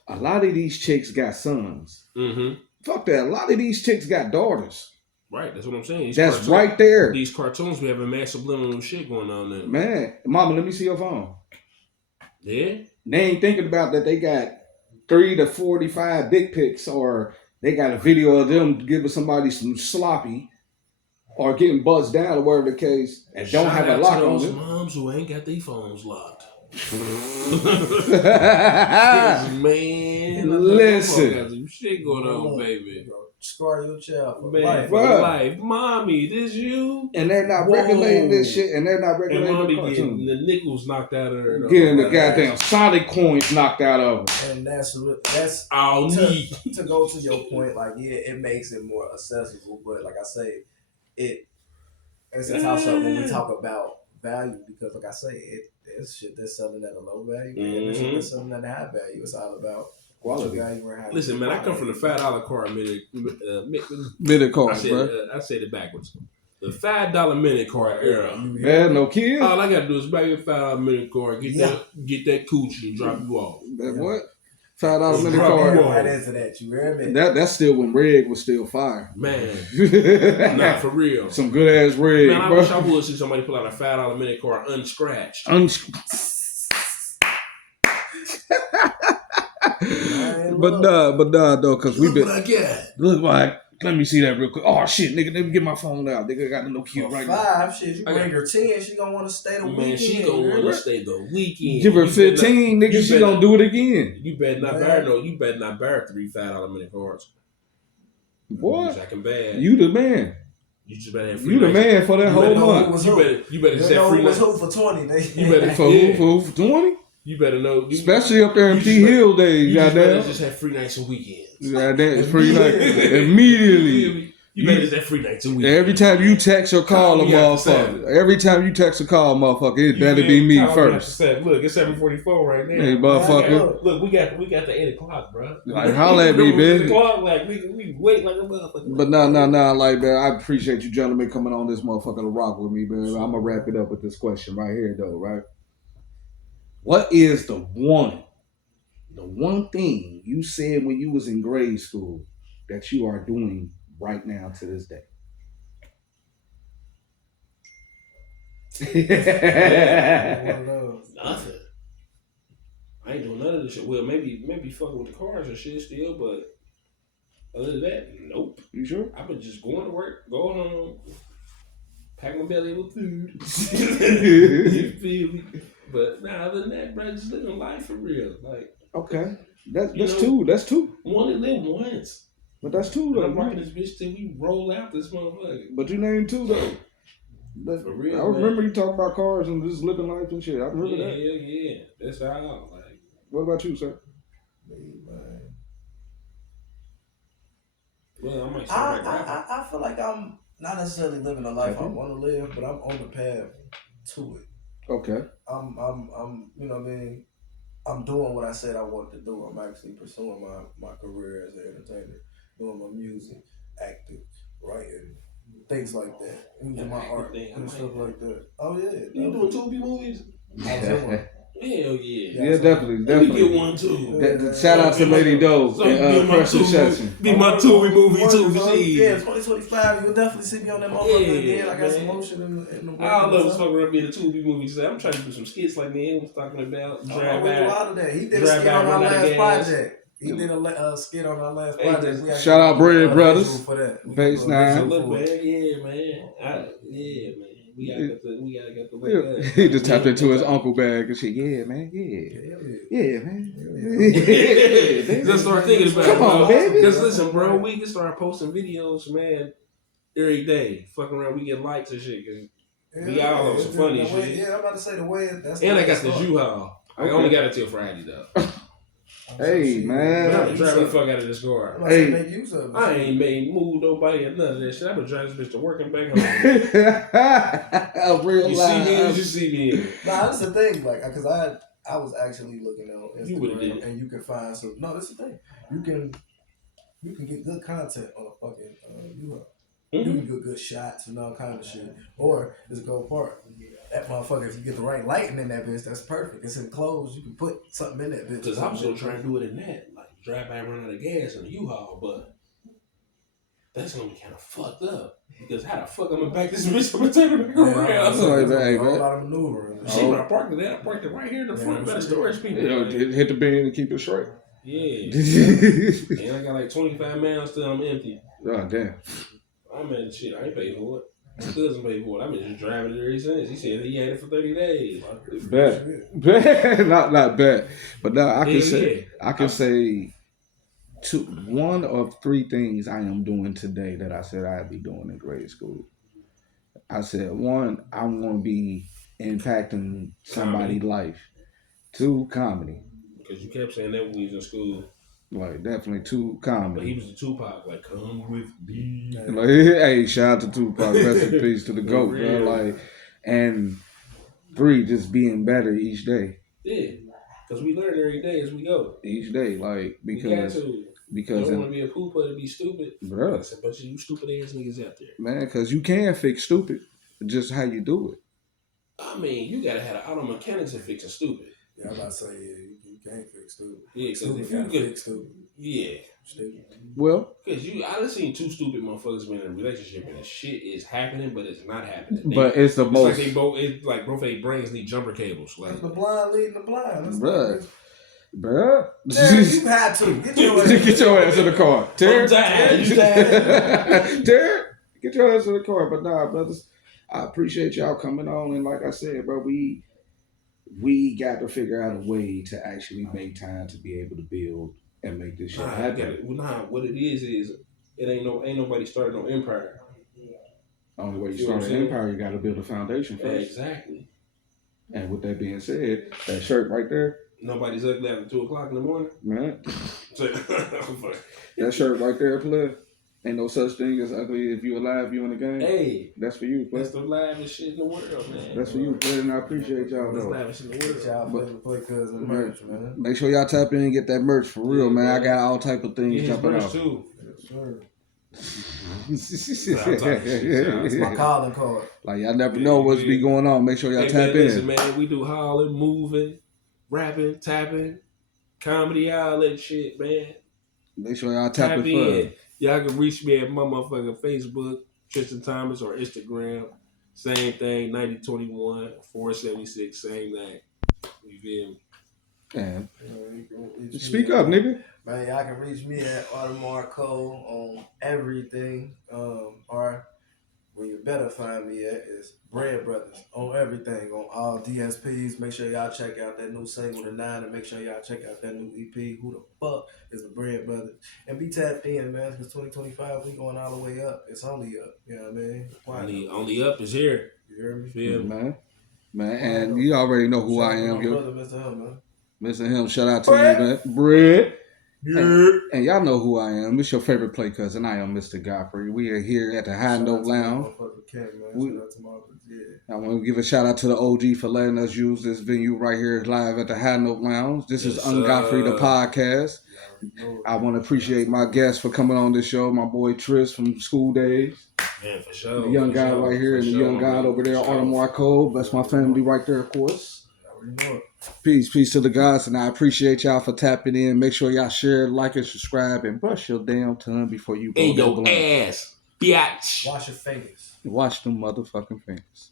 a lot of these chicks got sons. Mm-hmm. Fuck that. A lot of these chicks got daughters. Right, that's what I'm saying. That's right there. These cartoons, we have a mass subliminal shit going on there. Man, mama, let me see your phone. Yeah? They ain't thinking about that they got 30 to 45 dick pics, or they got a video of them giving somebody some sloppy or getting buzzed down or whatever the case, and don't have a lock on them. Moms who ain't got their phones locked. Man, listen. Got some shit going on, baby. Scar your child for life. Mommy, this you? And they're not regulating this shit, and they're not regulating the cartoon. Getting the nickels knocked out of her. Getting the goddamn Sonic coins knocked out of her. And that's all neat. To go to your point, like, yeah, it makes it more accessible, but like I say, it's a toss up when we talk about value, because like I say, it's shit that's selling at a low value, and it's shit that's selling at a high value. It's all about quality. Listen, man, I come from the $5 card minute card, bro. I said it backwards. The $5 minute card era. Yeah, no kids. All I gotta do is buy your $5 minute card, get that coochie, and drop you off. That what? $5 minute card. Right into that, you hear me? That's still when Reg was still fire. Man, not for real. Some good ass Reg, man, bro. I wish I would see somebody pull out a $5 minute card unscratched. But nah, though, cause we been. What I got? Look like. Let me see that real quick. Oh shit, nigga, let me get my phone out. Nigga got no kid right now. 5, shit, you bring her 10, she gonna want to stay the weekend. Man, she gonna want to stay the weekend. Give her 15, nigga, she gonna do it again. You better not bear 3 $5 minute cards. What? Acting bad. You the man. You just better have free. You the man for that whole month. You better just have free. Who was who for 20? You better for 20. You better know, especially up there in T Hill days. You better just have free nights and weekends. Goddamn, free night immediately. You better just have free nights and weekends. Every time you text or call a motherfucker, it better be me first. Look, it's 7:44 right now. Hey, motherfucker. Look, we got the 8 o'clock, bro. Like, holla at me, bitch. Like we wait like a motherfucker. But nah, like, man, I appreciate you gentlemen coming on this motherfucker to rock with me, man. I'm gonna wrap it up with this question right here, though, right? What is the one thing you said when you was in grade school that you are doing right now to this day? Nothing. I ain't doing none of this shit. Well, maybe fucking with the cars and shit still, but other than that, nope. You sure? I've been just going to work, going home, pack my belly with food. You feel me? But other than that, bro, just living life for real. Like, okay, that's two. That's two. Only live once. But that's two, though. I'm rocking this bitch till we roll out this motherfucker. But you named two, though. For real, I remember you talking about cars and just living life and shit. I remember that. Yeah. That's how. Like, what about you, sir? Well, I feel like I'm not necessarily living a life I want to live, but I'm on the path to it. Okay. I'm you know what I mean? I'm doing what I said I wanted to do. I'm actually pursuing my career as an entertainer, doing my music, acting, writing, things like that. Using my art and stuff like that. Oh yeah. You doing Tubi movies? I'm doing. Hell yeah. Yeah, definitely. Let me get one too. Shout out to Lady Doe and Fresh Reception. Be my Tubi movie too. Yeah, 2025. You'll definitely see me on that motherfucker again. I got some motion in the work. I love this fucking around being a Tubi movie. I'm trying to do some skits like man was talking about. He did a skit on our last project. He did a skit on our last project. Shout out Bread Brothers. For that. Base 9. Yeah, man. We gotta get the way. He just tapped into his uncle bag and shit. Yeah, man. Yeah, man. Just start thinking about it. Come on, baby. Because listen, bro, we can start posting videos, man, every day. Fucking around, we get likes and shit. Cause we all on some funny shit. Yeah, I'm about to say the way that's. And I got the U-Haul. I only got it till Friday though. Hey, man. I'm driving the fuck out of this car. Hey. Make use of it. I ain't made move nobody or none of that shit. I've been driving this bitch to work and back home. Real you life. see me as you see me in. Nah, that's the thing. Like, because I was actually looking on Instagram, You would've did it. and you can find some. No, that's the thing. You can get good content on a fucking U-Haul. You can get good shots and all kind of shit. Or just go park. That motherfucker, if you get the right lighting in that bitch, that's perfect. It's enclosed. You can put something in that bitch. Because I'm still trying to do it in that. Like, drive by and run out of gas in a U-Haul, but that's going to be kind of fucked up. Because how the fuck I'm going to back this bitch up and turn it back around? That's a whole lot of maneuvering. Shit, when I parked it there, I parked it right here in the front by the storage people. Hit the bin and keep it straight. Yeah. And I got like 25 miles till I'm empty. Oh, damn. I mean, shit, I ain't paid for it. My cousin paid for it. I've been just driving it ever since. He said he had it for 30 days. Bad. not bad. But now I can say one of three things I am doing today that I said I'd be doing in grade school. I said, one, I want to be impacting somebody's life. 2, comedy. Because you kept saying that when we was in school. Like, definitely 2, comedy. But he was the Tupac, like, come with me. Like, hey, shout out to Tupac. Rest in peace to the GOAT, bro. Like, and 3, just being better each day. Yeah. Because we learn every day as we go. Each day, like, because you don't want to be a pooper to be stupid. Bro. Like, a bunch of you stupid ass niggas out there. Man, because you can fix stupid. Just how you do it. I mean, you got to have an auto mechanics to fix a stupid. Yeah, I'm about to say, you can't fix stupid. Yeah, because if you you fix stupid. Yeah. Stupid. Well, because I done seen 2 stupid motherfuckers been in a relationship and the shit is happening, but it's not happening. But it's the most. Like both their brains need jumper cables. Like the blind leading the blind. Bruh. You had to. Get your ass in the car. Terry. Terry, get your ass in the car. But nah, brothers, I appreciate y'all coming on. And like I said, bro, we got to figure out a way to actually make time to be able to build and make this shit happen. What it is it ain't nobody started no empire. Only way you start an empire, you got to build a foundation first. Exactly. And with that being said, that shirt right there. Nobody's ugly after 2:00 in the morning. Man. That shirt right there, play. Ain't no such thing as ugly if you alive, you in the game. Hey. That's for you, play. That's the livest shit in the world, man. That's for you, play, and I appreciate y'all, though. That's the livest shit in the world. UrFavPlayCousin merch, man. Make sure y'all tap in and get that merch for real, man. I got all type of things jumping out. Too. It's my calling card. Like, y'all never know what's be going on. Make sure y'all tap in. Listen, man, we do hauling, moving, rapping, tapping, comedy, all that shit, man. Make sure y'all tap in. Y'all can reach me at my motherfucking Facebook, Tristan Thomas, or Instagram. Same thing, 9021 476, same thing. You feel me? Man. Speak up, nigga. Man, y'all can reach me at Audemars Cole on everything. Or where you better find me at is Bread Brothers on everything, on all DSPs. Make sure y'all check out that new single, The 9, and make sure y'all check out that new EP, Who the Fuck is the Bread Brothers. And be tapped in, man, because 2025, we going all the way up. It's only up, you know what I mean? Only up is here. You hear me? Feel me? Man, and you already know who I am. Brother, Mr. Hill, man. Mr. Hill, shout out to you, man. Bread. Yeah. And y'all know who I am. It's your favorite play cousin. I am Mr. Godfrey. We are here at the High Note Lounge. I want to give a shout out to the OG for letting us use this venue right here live at the High Note Lounge. This is Godfrey the podcast. I want to appreciate my guests for coming on this show. My boy Tris from School Days. Man, for sure. The young guy right here and the young guy over there, Audemars Cole. That's my family right there, of course. Peace to the guys, and I appreciate y'all for tapping in. Make sure y'all share, like, and subscribe, and brush your damn tongue before you go. In your ass, bitch. Wash your fingers. Wash them motherfucking fingers.